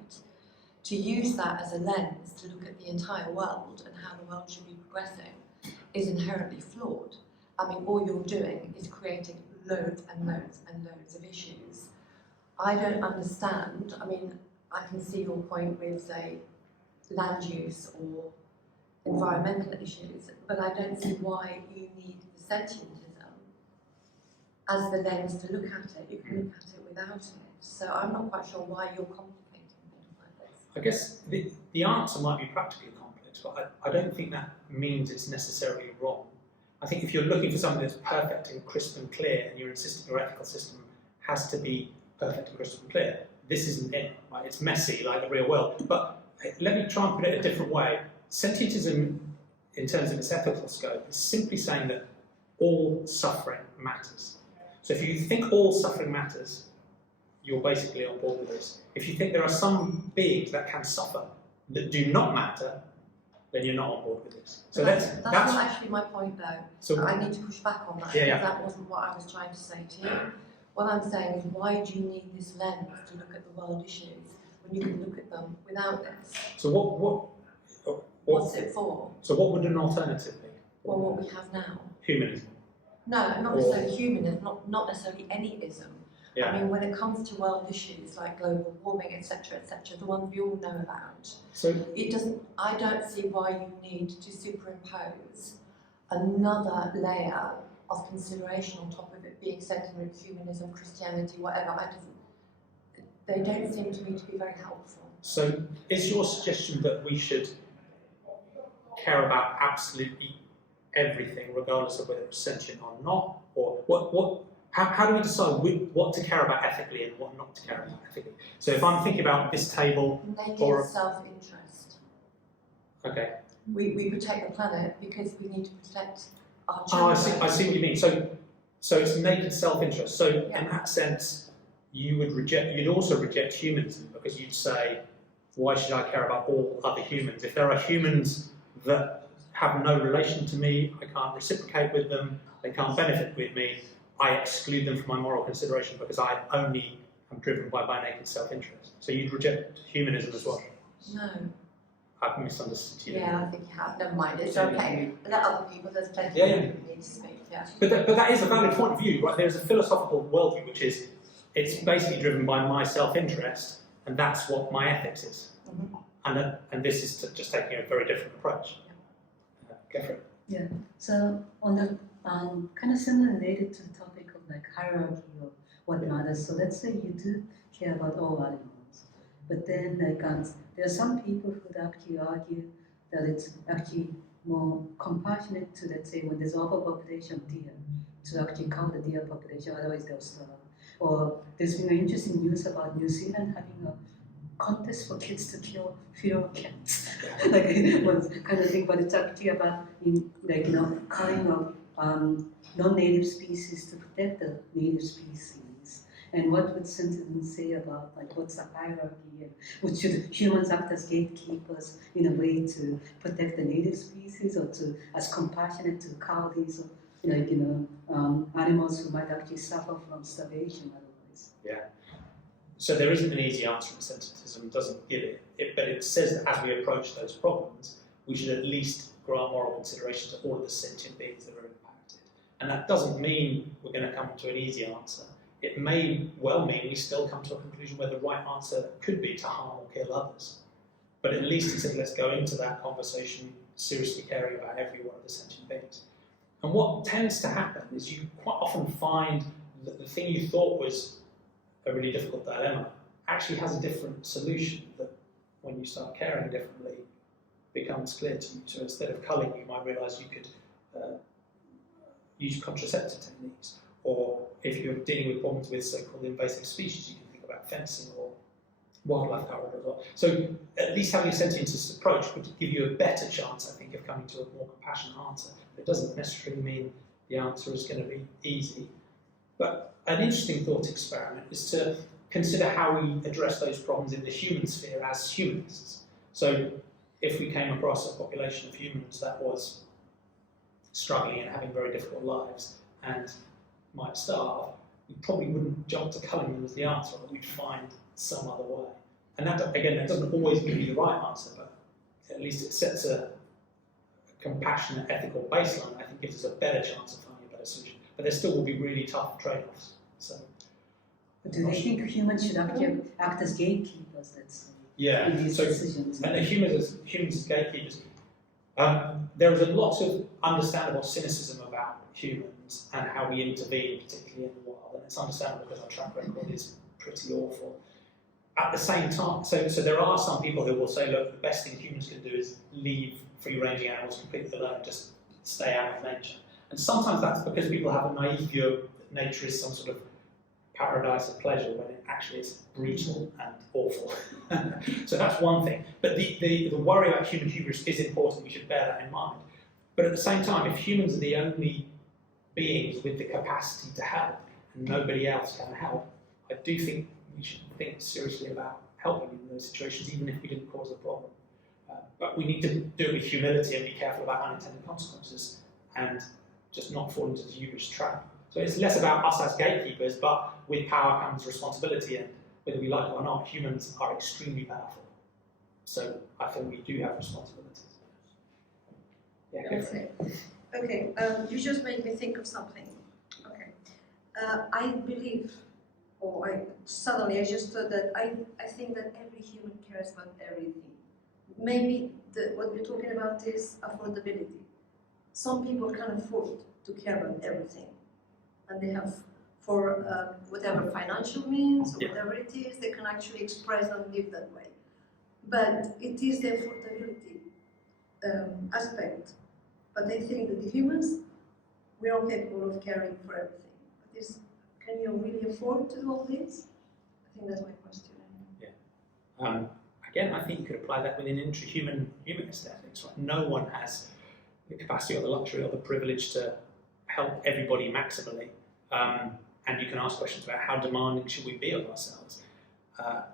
to use that as a lens to look at the entire world and how the world should be progressing is inherently flawed. I mean, all you're doing is creating loads and loads and loads of issues. I don't understand, I mean, I can see your point with, say, land use or environmental issues, but I don't see why you need the sentientism as the lens to look at it. You can look at it without it. So I'm not quite sure why you're complicating things like this. I guess the answer might be practically complex, but I don't think that means it's necessarily wrong. I think if you're looking for something that's perfect and crisp and clear, and you're insisting your ethical system has to be perfect and crisp and clear, this isn't it, right? It's messy like the real world. But let me try and put it a different way. Sentientism, in terms of its ethical scope, is simply saying that all suffering matters. So if you think all suffering matters, you're basically on board with this. If you think there are some beings that can suffer that do not matter, then you're not on board with this. So that's not actually my point, though. So I need to push back on that, because that wasn't what I was trying to say to you. What I'm saying is, why do you need this lens to look at the world issues when you can look at them without this? So What's it for? So what would an alternative be? Well, what we have now. Humanism. No, not necessarily humanism, not necessarily any ism. Yeah. I mean, when it comes to world issues like global warming, etc., the ones we all know about, So I don't see why you need to superimpose another layer of consideration on top of it being centered in humanism, Christianity, whatever. They don't seem to me to be very helpful. So is your suggestion that we should care about absolutely everything, regardless of whether it's sentient or not? Or how do we decide what to care about ethically and what not to care about ethically? So if I'm thinking about this table, naked self-interest. Okay. We protect the planet because we need to protect our Oh, children. I see what you mean. So it's naked self-interest. So in that sense, you'd also reject humanism, because you'd say, why should I care about all other humans? If there are humans that have no relation to me, I can't reciprocate with them, they can't benefit with me, I exclude them from my moral consideration because I only am driven by my naked self-interest. So you'd reject humanism as well? No. I've misunderstood you. Yeah, I think you have. Never mind. It's okay. Let other people. There's plenty Yeah, of yeah. people who need to speak. Yeah. But that is a valid point of view, right? There's a philosophical worldview which is, it's basically driven by my self-interest, and that's what my ethics is. Mm-hmm. And this is just taking a very different approach. Go for it. Yeah. So on the kind of similar related to the topic of like hierarchy or what matters. So let's say you do care about all animals, but then like there are some people who would actually argue that it's actually more compassionate to, let's say, when there's overpopulation of deer, to actually count the deer population, otherwise they'll starve. Or there's been an interesting news about New Zealand having a contest for kids to kill feral cats, like one kind of thing. But it's actually about kind of non-native species to protect the native species. And what would sentientism say about like what's the hierarchy, and should humans act as gatekeepers in a way to protect the native species, or to as compassionate to cow these animals who might actually suffer from starvation otherwise? Yeah. So there isn't an easy answer, and sentientism doesn't give it, but it says that as we approach those problems, we should at least grant moral consideration to all of the sentient beings that are impacted. And that doesn't mean we're going to come to an easy answer. It may well mean we still come to a conclusion where the right answer could be to harm or kill others. But at least it says let's go into that conversation seriously caring about every one of the sentient beings. And what tends to happen is you quite often find that the thing you thought was a really difficult dilemma actually has a different solution that, when you start caring differently, becomes clear to you. So instead of culling, you might realise you could use contraceptive techniques. Or if you're dealing with problems with so-called invasive species, you can think about fencing or wildlife corridors as well. So at least having a sentientist approach would give you a better chance, I think, of coming to a more compassionate answer. It doesn't necessarily mean the answer is going to be easy. But an interesting thought experiment is to consider how we address those problems in the human sphere as humanists. So if we came across a population of humans that was struggling and having very difficult lives and might starve, we probably wouldn't jump to culling them as the answer, but we'd find some other way. And that, again, that doesn't always give you the right answer, but at least it sets a compassionate, ethical baseline. I think gives us a better chance of finding a better solution. But there still will be really tough trade-offs. So, But do they think humans should act as gatekeepers, let's say, yeah. in these So, decisions? and the humans as gatekeepers. There is a lot of understandable cynicism about humans and how we intervene, particularly in the wild, and it's understandable because our track record is pretty awful. At the same time, so there are some people who will say, look, the best thing humans can do is leave free-ranging animals completely alone, just stay out of nature. And sometimes that's because people have a naive view that nature is some sort of paradise of pleasure when it actually is brutal and awful. So that's one thing. But the worry about human hubris is important, we should bear that in mind. But at the same time, if humans are the only beings with the capacity to help and nobody else can help, I do think we should think seriously about helping in those situations, even if we didn't cause the problem. But we need to do it with humility and be careful about unintended consequences and just not fall into the hubris trap. So it's less about us as gatekeepers, but with power comes responsibility, and whether we like it or not, humans are extremely powerful. So I think we do have responsibilities. Yeah, go for it. Okay, you just made me think of something. Okay, I believe, or I just thought that I think that every human cares about everything. Maybe what we're talking about is affordability. Some people can afford to care about everything, and they have, for whatever financial means or whatever it is, they can actually express and live that way. But it is the affordability aspect. But I think that the humans, we are capable of caring for everything. But can you really afford to do all this? I think that's my question. Yeah. Again, I think you could apply that within humanist ethics. Right? No one has the capacity or the luxury or the privilege to help everybody maximally. And you can ask questions about how demanding should we be of ourselves.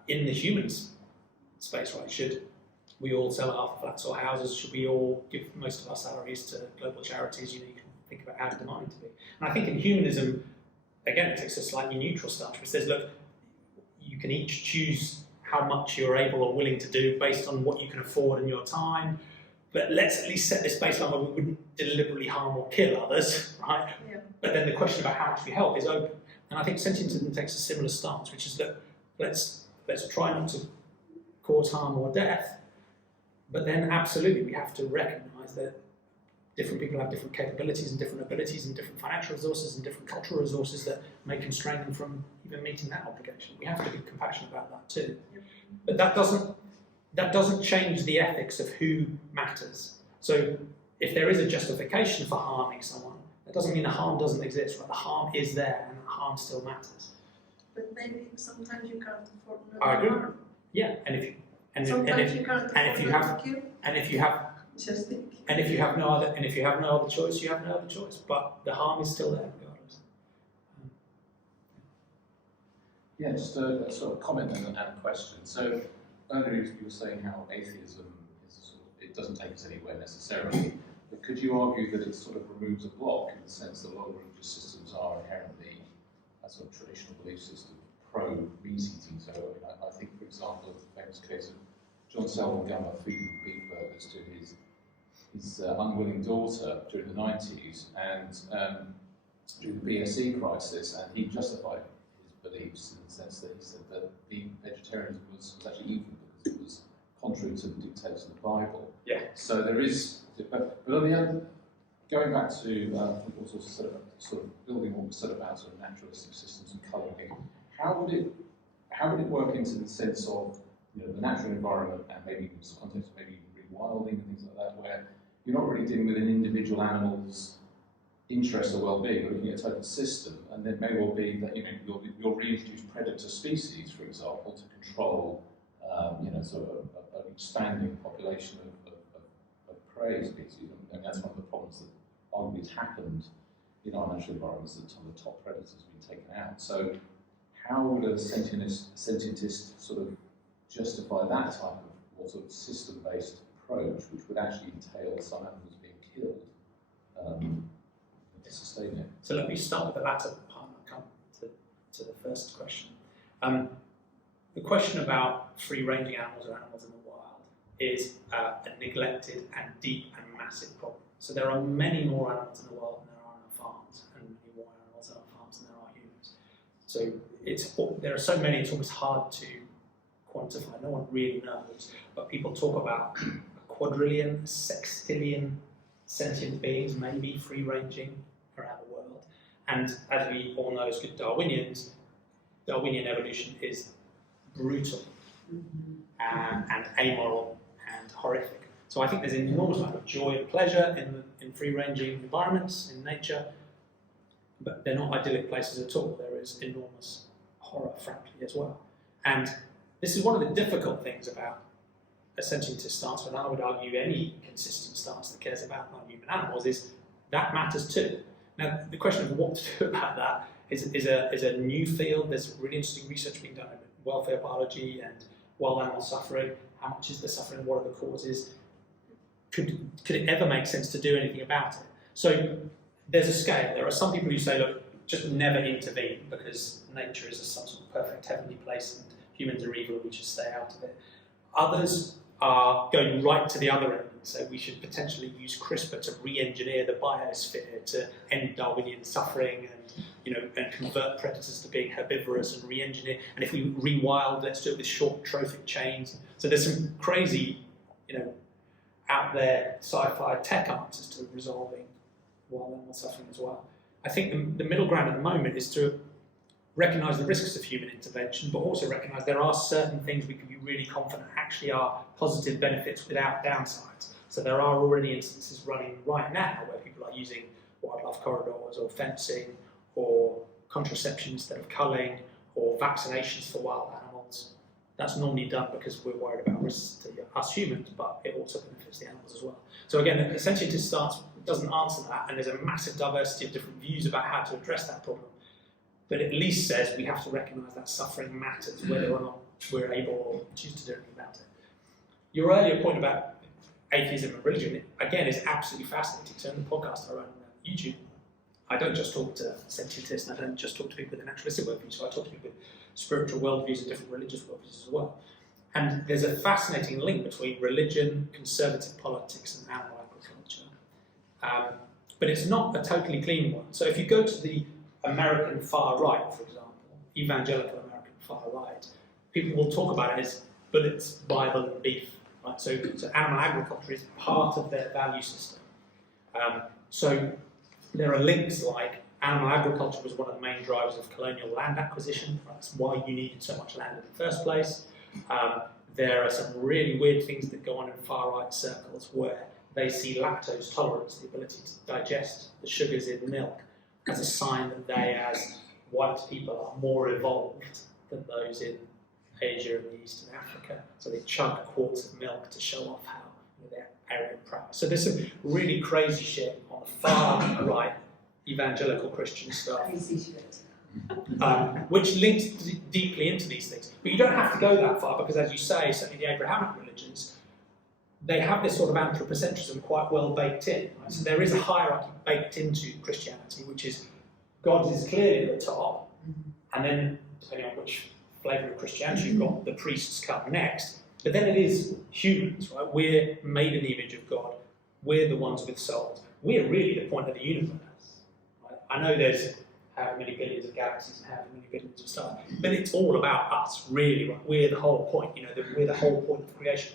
In the humans space, right? Should we all sell our flats or houses? Should we all give most of our salaries to global charities? You know, you can think about how demanding to be. And I think in humanism, again, it takes a slightly neutral stance, which says, look, you can each choose how much you're able or willing to do based on what you can afford in your time. But let's at least set this baseline where we wouldn't deliberately harm or kill others, right? Yeah. But then the question about how much we help is open. And I think sentientism takes a similar stance, which is that let's try not to cause harm or death, but then absolutely we have to recognise that different people have different capabilities and different abilities and different financial resources and different cultural resources that may constrain them from even meeting that obligation. We have to be compassionate about that too. But that doesn't change the ethics of who matters. So if there is a justification for harming someone, that doesn't mean the harm doesn't exist, right? The harm is there and the harm still matters. But maybe sometimes you can't afford not I to agree. harm. Yeah, and if you Sometimes you can't afford not to kill. and if you have Just think. And if you have no other choice, you have no other choice. But the harm is still there regardless. Yeah, just a sort of comment and a question. So earlier you were saying how atheism is it doesn't take us anywhere necessarily. But could you argue that it sort of removes a block in the sense that a lot of religious systems are inherently a sort of traditional belief system pro-meat eating? So I think, for example, of the famous case of John Selwyn Gummer feeding beef burgers to his unwilling daughter during the 90s and during the BSE crisis, and he justified his beliefs in the sense that he said that being vegetarianism was actually evil because it was contrary to the dictates of the Bible. Yeah. So there is, but on the other, going back to I think also sort of building what was said about sort of naturalistic systems and colouring, how would it work into the sense of the natural environment and maybe in some context maybe rewilding and things like that, where you're not really dealing with an individual animal's interest or well-being, you're looking at a total system, and then may well be that you'll reintroduce predator species, for example, to control sort of an expanding population of prey species, and that's one of the problems that arguably has happened in our natural environments, that some of the top predators have been taken out. So how would a sentientist sort of justify that type of more sort of system-based approach, which would actually entail some animals being killed to sustain it? So let me start with the latter part and come to the first question. the question about free-ranging animals or animals in the wild is a neglected and deep and massive problem. So there are many more animals in the world than there are on our farms, and many more animals on our farms than there are humans. So there are so many, it's almost hard to quantify. No one really knows, but people talk about a quadrillion, a sextillion sentient beings, maybe free-ranging around the world. And as we all know as good Darwinians, Darwinian evolution is brutal and amoral and horrific. So I think there's an enormous amount of joy and pleasure in free-ranging environments, in nature, but they're not idyllic places at all. There is enormous horror, frankly, as well. And this is one of the difficult things about a sentientist stance, and I would argue any consistent stance that cares about non-human animals, is that matters too. Now, the question of what to do about that is a new field. There's really interesting research being done in welfare biology and wild animal suffering. How much is the suffering? What are the causes? Could it ever make sense to do anything about it? So there's a scale. There are some people who say, look, just never intervene because nature is some sort of perfect heavenly place and humans are evil, we should stay out of it. Others are going right to the other end and say we should potentially use CRISPR to re-engineer the biosphere to end Darwinian suffering and convert predators to being herbivorous and re-engineer. And if we rewild, let's do it with short trophic chains. So there's some crazy, out there sci-fi tech answers to resolving wild animal suffering as well. I think the middle ground at the moment is to recognise the risks of human intervention, but also recognise there are certain things we can be really confident actually are positive benefits without downsides. So there are already instances running right now where people are using wildlife corridors or fencing or contraception instead of culling or vaccinations for wild animals. That's normally done because we're worried about risks to us humans, but it also benefits the animals as well. So again, the sentientist stance doesn't answer that, and there's a massive diversity of different views about how to address that problem. But it at least says we have to recognise that suffering matters, whether or not we're able or choose to do anything about it. Your earlier point about atheism and religion, again, is absolutely fascinating. So in the podcast I run on YouTube, I don't just talk to sentientists, and I don't just talk to people with a naturalistic worldview, so I talk to people with spiritual worldviews and different religious worldviews as well. And there's a fascinating link between religion, conservative politics, and animal agriculture. But it's not a totally clean one. So if you go to the American far right, for example, evangelical American far right, people will talk about it as bullets, Bible, and beef. Right? So animal agriculture is part of their value system. So there are links like animal agriculture was one of the main drivers of colonial land acquisition. That's why you needed so much land in the first place. There are some really weird things that go on in far right circles where they see lactose tolerance, the ability to digest the sugars in milk, as a sign that they, as white people, are more evolved than those in Asia and the East and Africa. So they chug quarts of milk to show off how they're Aryan prowess. So there's some really crazy shit on the far right, evangelical Christian stuff, Crazy shit. which links deeply into these things. But you don't have to go that far because, as you say, certainly the Abrahamic religions, they have this sort of anthropocentrism quite well baked in. Right? So there is a hierarchy baked into Christianity, which is God is clearly at the top, and then, depending on which flavour of Christianity you've got, the priests come next. But then it is humans, right? We're made in the image of God. We're the ones with souls. We're really the point of the universe. Right? I know there's how many billions of galaxies and how many billions of stars, but it's all about us, really. Right? We're the whole point. We're the whole point of creation.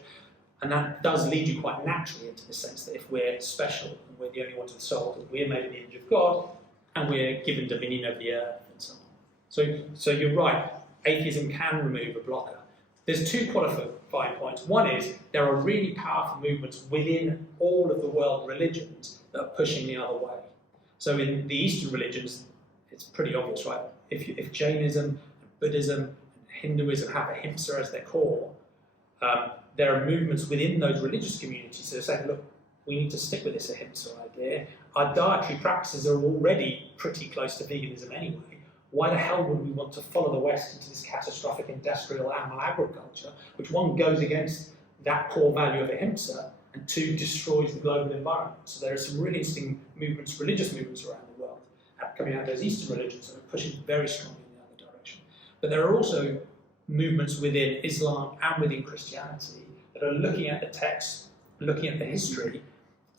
And that does lead you quite naturally into the sense that if we're special and we're the only ones with souls, that we're made in the image of God and we're given dominion over the earth and so on. So you're right, atheism can remove a blocker. There's two qualifying points. One is there are really powerful movements within all of the world religions that are pushing the other way. So in the Eastern religions, it's pretty obvious, right? If Jainism, and Buddhism, and Hinduism have ahimsa as their core, there are movements within those religious communities that are saying, look, we need to stick with this ahimsa idea. Our dietary practices are already pretty close to veganism anyway. Why the hell would we want to follow the West into this catastrophic industrial animal agriculture, which one goes against that core value of ahimsa, and two, destroys the global environment? So there are some really interesting movements, religious movements around the world, coming out of those Eastern religions that are pushing very strongly in the other direction. But there are also movements within Islam and within Christianity that are looking at the text, looking at the history,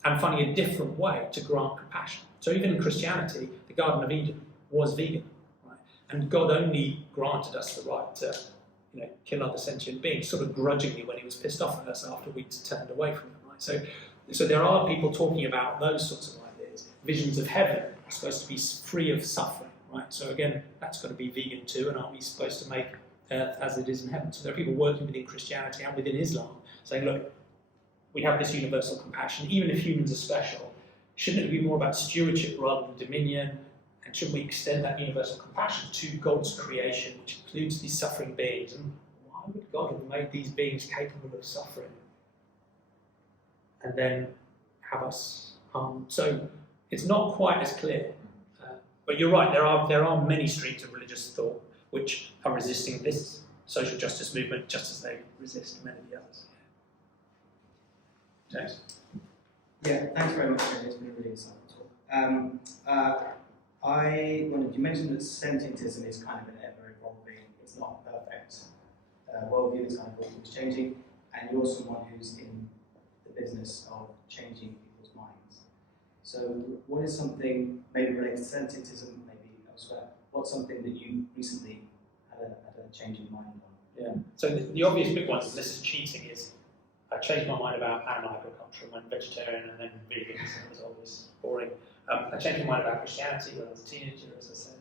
and finding a different way to grant compassion. So even in Christianity, the Garden of Eden was vegan, right? And God only granted us the right to, kill other sentient beings, sort of grudgingly when he was pissed off at us after we'd turned away from him, right? So there are people talking about those sorts of ideas. Visions of heaven are supposed to be free of suffering, right? So again, that's got to be vegan too, and aren't we supposed to make earth as it is in heaven? So there are people working within Christianity and within Islam saying, look, we have this universal compassion, even if humans are special. Shouldn't it be more about stewardship rather than dominion? And shouldn't we extend that universal compassion to God's creation, which includes these suffering beings? And why would God have made these beings capable of suffering and then have us harm? So it's not quite as clear. But you're right, there are many streams of religious thought which are resisting this social justice movement just as they resist many of the others. James? Yeah, thanks very much, Jamie. It's been a really insightful talk. You mentioned that sentientism is kind of an ever-evolving, it's not perfect worldview, it's kind of always changing, and you're someone who's in the business of changing people's minds. So what is something, maybe related to sentientism, maybe elsewhere, what's something that you recently had a change in mind on? Yeah. So the obvious big one, and this is cheating, is I changed my mind about animal agriculture and went vegetarian and then vegan, so it was always boring. I changed my mind about Christianity when I was a teenager, as I said.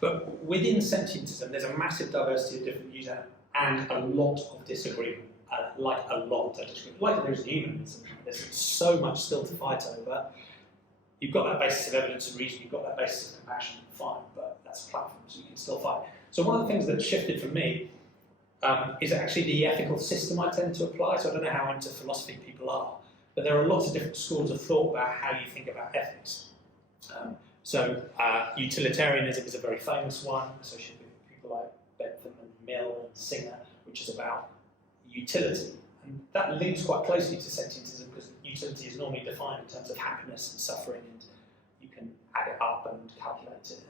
But within sentientism, there's a massive diversity of different views and a lot of disagreement. Like a lot of disagreement. Like there's humanism, there's so much still to fight over. You've got that basis of evidence and reason, you've got that basis of compassion, fine, but that's a platform, so you can still fight. So one of the things that shifted for me is actually the ethical system I tend to apply. So I don't know how into philosophy people are, but there are lots of different schools of thought about how you think about ethics. Utilitarianism is a very famous one, associated with people like Bentham and Mill and Singer, which is about utility. And that links quite closely to sentientism because utility is normally defined in terms of happiness and suffering, and you can add it up and calculate it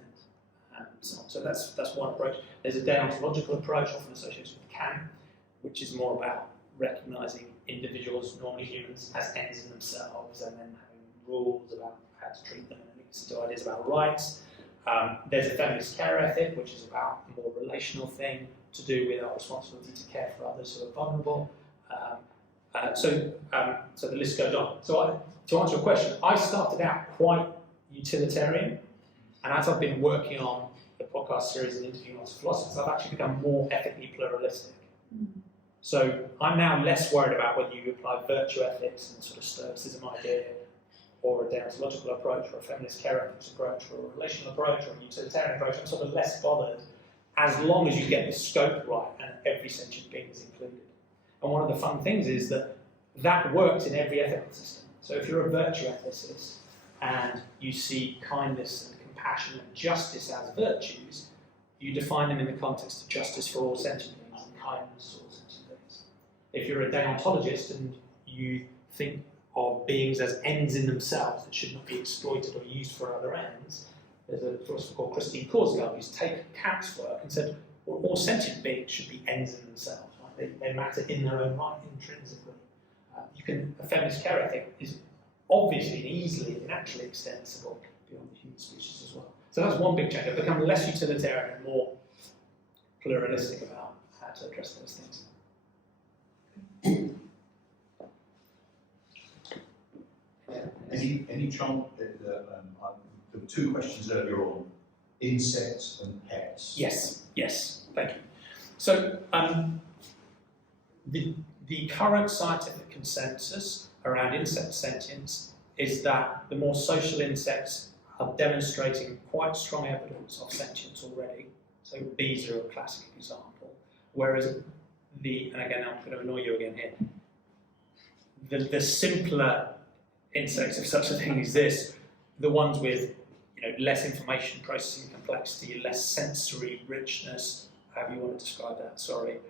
and so on. So that's one approach. There's a deontological approach, often associated with Kant, which is more about recognising individuals, normally humans, as ends in themselves, and then having rules about how to treat them, and it leads to ideas about rights. There's a feminist care ethic, which is about a more relational thing to do with our responsibility to care for others who are vulnerable. So the list goes on. So to answer your question, I started out quite utilitarian, and as I've been working on the podcast series and interviewing lots of philosophers, I've actually become more ethically pluralistic. So I'm now less worried about whether you apply virtue ethics and sort of stoicism idea, or a deontological approach, or a feminist care ethics approach, or a relational approach, or a utilitarian approach. I'm sort of less bothered, as long as you get the scope right and every sentient being is included. And one of the fun things is that works in every ethical system. So if you're a virtue ethicist and you see kindness and compassion and justice as virtues, you define them in the context of justice for all sentient beings and kindness for all sentient beings. If you're a deontologist and you think of beings as ends in themselves that should not be exploited or used for other ends, there's a philosopher called Christine Korsgaard who's taken Kant's work and said, well, all sentient beings should be ends in themselves. Right? They matter in their own right, intrinsically. A feminist care ethic is obviously and easily and naturally extensible beyond the human species as well. So that's one big change. I've become less utilitarian and more pluralistic about how to address those things. Any chance that there were two questions earlier on, insects and pets? Yes, thank you. So the current scientific consensus around insect sentience is that the more social insects are demonstrating quite strong evidence of sentience already. So bees are a classic example. Whereas and again, I'm going to annoy you again here, the simpler insects, if such a thing exists, the ones with less information processing complexity, less sensory richness, however you want to describe that, sorry.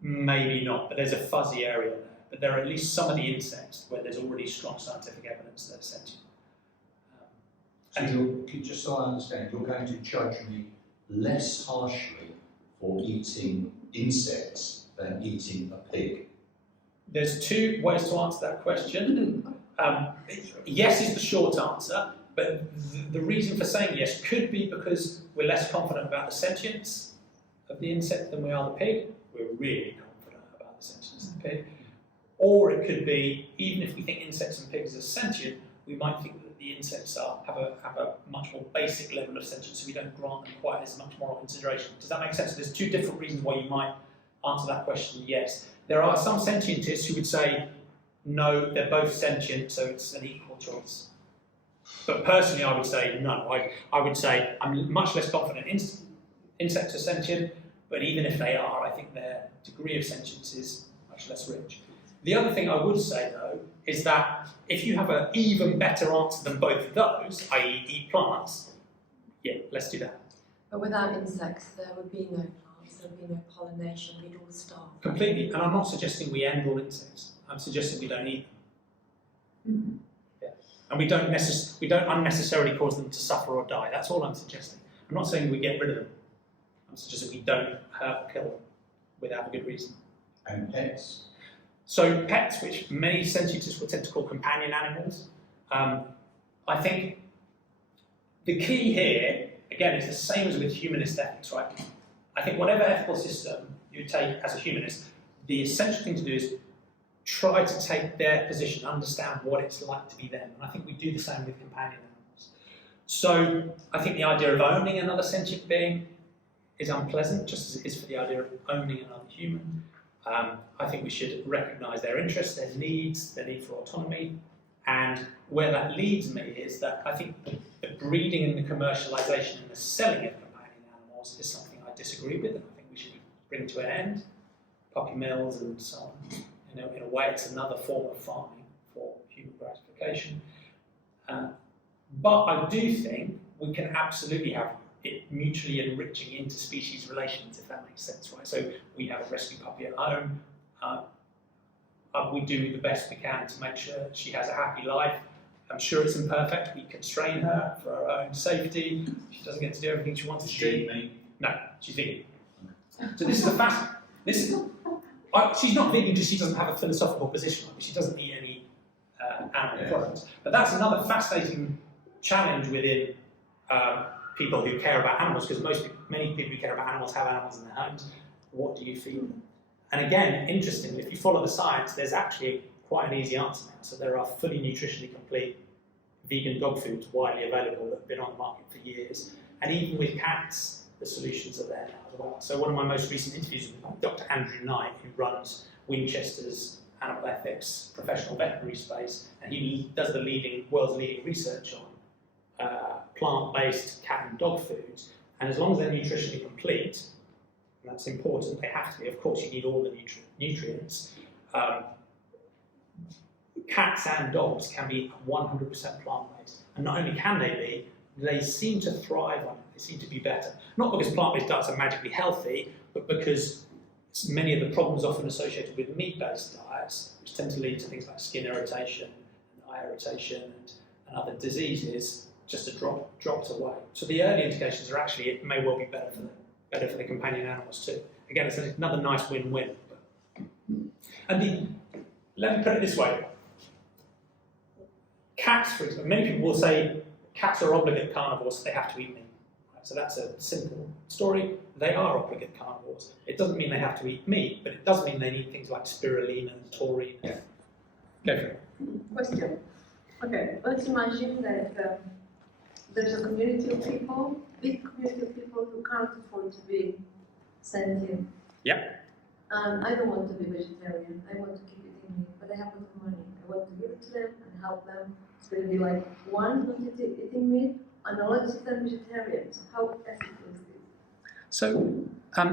Maybe not, but there's a fuzzy area there. But there are at least some of the insects where there's already strong scientific evidence that are sentient. Just so I understand, you're going to judge me less harshly for eating insects than eating a pig? There's two ways to answer that question. Yes is the short answer, but the reason for saying yes could be because we're less confident about the sentience of the insect than we are the pig. We're really confident about the sentience of the pig. Or it could be, even if we think insects and pigs are sentient, we might think that the insects have a much more basic level of sentience, so we don't grant them quite as much moral consideration. Does that make sense? There's two different reasons why you might answer that question yes. There are some sentientists who would say, no, they're both sentient, so it's an equal choice. But personally, I would say no. I would say I'm much less confident insects are sentient, but even if they are, I think their degree of sentience is much less rich. The other thing I would say, though, is that if you have an even better answer than both of those, i.e. eat plants, yeah, let's do that. But without insects, there would be no plants, there would be no pollination, we'd all starve. Completely, and I'm not suggesting we end all insects. I'm suggesting we don't eat them. Mm-hmm. Yeah. And we don't unnecessarily cause them to suffer or die. That's all I'm suggesting. I'm not saying we get rid of them. I'm suggesting we don't hurt or kill them without a good reason. And pets? So pets, which many sentientists would tend to call companion animals, I think the key here, again, is the same as with humanist ethics, right? I think whatever ethical system you take as a humanist, the essential thing to do is try to take their position, understand what it's like to be them. And I think we do the same with companion animals. So I think the idea of owning another sentient being is unpleasant, just as it is for the idea of owning another human. I think we should recognise their interests, their needs, their need for autonomy, and where that leads me is that I think the breeding and the commercialisation and the selling of companion animals is something I disagree with, and I think we should bring to an end. Puppy mills and so on. You know, in a way, it's another form of farming for human gratification. But I do think we can absolutely have it mutually enriching interspecies relations, if that makes sense, right? So we have a rescue puppy at home. We do the best we can to make sure she has a happy life. I'm sure it's imperfect. We constrain her for her own safety. She doesn't get to do everything she wants to do. No, she's vegan. So this is the fact. She's not vegan because she doesn't have a philosophical position on it. She doesn't eat any animal products. But that's another fascinating challenge within people who care about animals, because many people who care about animals have animals in their homes. What do you feed them? And again, interestingly, if you follow the science, there's actually quite an easy answer now. So there are fully nutritionally complete vegan dog foods widely available that have been on the market for years. And even with cats, the solutions are there now as well. So one of my most recent interviews with Dr. Andrew Knight, who runs Winchester's animal ethics professional veterinary space, and he does the world's leading research on plant-based cat and dog foods. And as long as they're nutritionally complete, and that's important, they have to be, of course you need all the nutrients, cats and dogs can be 100% plant-based. And not only can they be, they seem to thrive on it, they seem to be better. Not because plant-based diets are magically healthy, but because many of the problems often associated with meat-based diets, which tend to lead to things like skin irritation, and eye irritation, and other diseases, just are dropped away. So the early indications are actually it may well be better for the companion animals too. Again, it's another nice win-win. And let me put it this way. Cats, for example, many people will say cats are obligate carnivores, so they have to eat meat. Right? So that's a simple story. They are obligate carnivores. It doesn't mean they have to eat meat, but it does mean they need things like spirulina and taurine. Yeah. Go for it. Question. Okay, let's imagine that there's a community of people, big community of people who can't afford to be sentient. Yeah. And I don't want to be vegetarian. I want to keep eating meat, but I have no money. I want to give it to them and help them. It's going to be like one not eating meat and a lot of them vegetarians. How ethical is this? So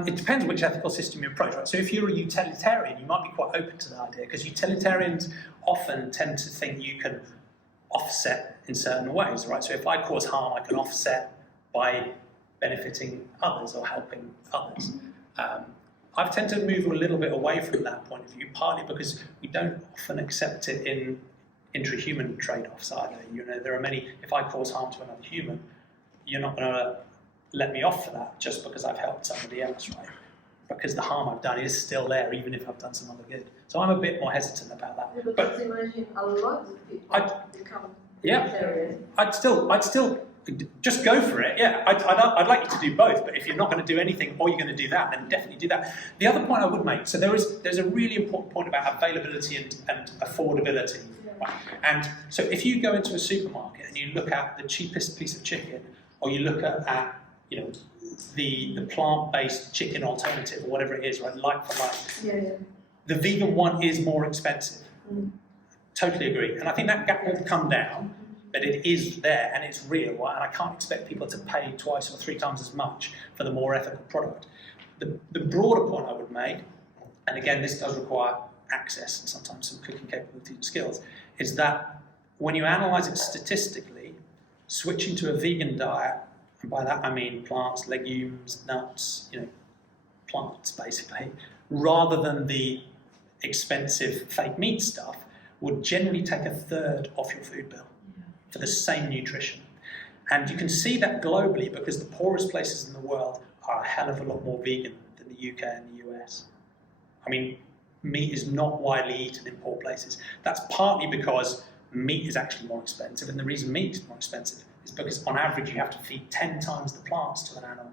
it depends which ethical system you approach, right? So if you're a utilitarian, you might be quite open to the idea, because utilitarians often tend to think you can offset in certain ways, right? So if I cause harm, I can offset by benefiting others or helping others. I've tended to move a little bit away from that point of view, partly because we don't often accept it in intra-human trade-offs either. You know, there are many, if I cause harm to another human, you're not going to let me off for that just because I've helped somebody else, right? Because the harm I've done is still there, even if I've done some other good. So I'm a bit more hesitant about that. Yeah, but just imagine a lot of people become vegetarian. I'd still just go for it. Yeah, I'd like you to do both. But if you're not going to do anything, or you're going to do that, then definitely do that. The other point I would make. So there's a really important point about availability and affordability. Right? And so if you go into a supermarket and you look at the cheapest piece of chicken, or you look at you know the plant-based chicken alternative or whatever it is, right, like for like, Yeah. the vegan one is more expensive. Totally agree. And I think that gap will come down. But it is there and it's real, right? And I can't expect people to pay twice or 3 times as much for the more ethical product. The broader point I would make, and again this does require access and sometimes some cooking capability and skills, is that when you analyse it statistically, switching to a vegan diet, and by that I mean plants, legumes, nuts, you know, plants basically, rather than the expensive fake meat stuff, would generally take 1/3 off your food bill for the same nutrition. And you can see that globally because the poorest places in the world are a hell of a lot more vegan than the UK and the US. I mean, meat is not widely eaten in poor places. That's partly because meat is actually more expensive, and the reason meat is more expensive is because on average you have to feed 10 times the plants to an animal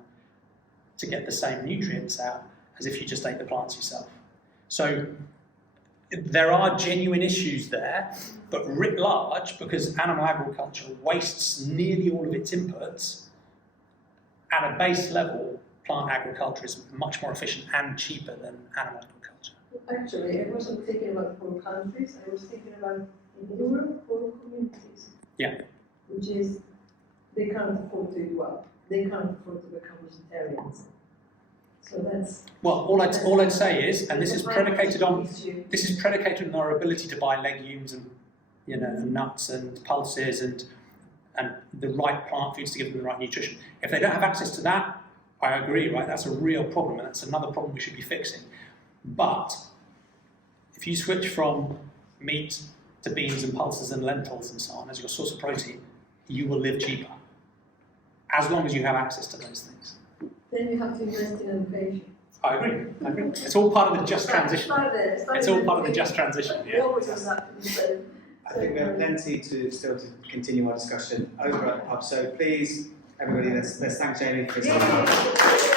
to get the same nutrients out as if you just ate the plants yourself. So there are genuine issues there, but writ large, because animal agriculture wastes nearly all of its inputs, at a base level, plant agriculture is much more efficient and cheaper than animal agriculture. Actually, I wasn't thinking about poor countries, I was thinking about in Europe, poor communities. Yeah. Which is, they can't afford to eat well, they can't afford to become vegetarians. So that's... Well, all I'd say is, and this is predicated on our ability to buy legumes and, you know, and nuts and pulses and the right plant foods to give them the right nutrition. If they don't have access to that, I agree, right? That's a real problem, and that's another problem we should be fixing. But if you switch from meat to beans and pulses and lentils and so on as your source of protein, you will live cheaper, as long as you have access to those things. Then you have to invest in education. I agree. It's all part of the just transition. It's all part of the just transition. Yeah. I think we have plenty to continue our discussion over at the pub. So please, everybody, let's thank Jamie for his time.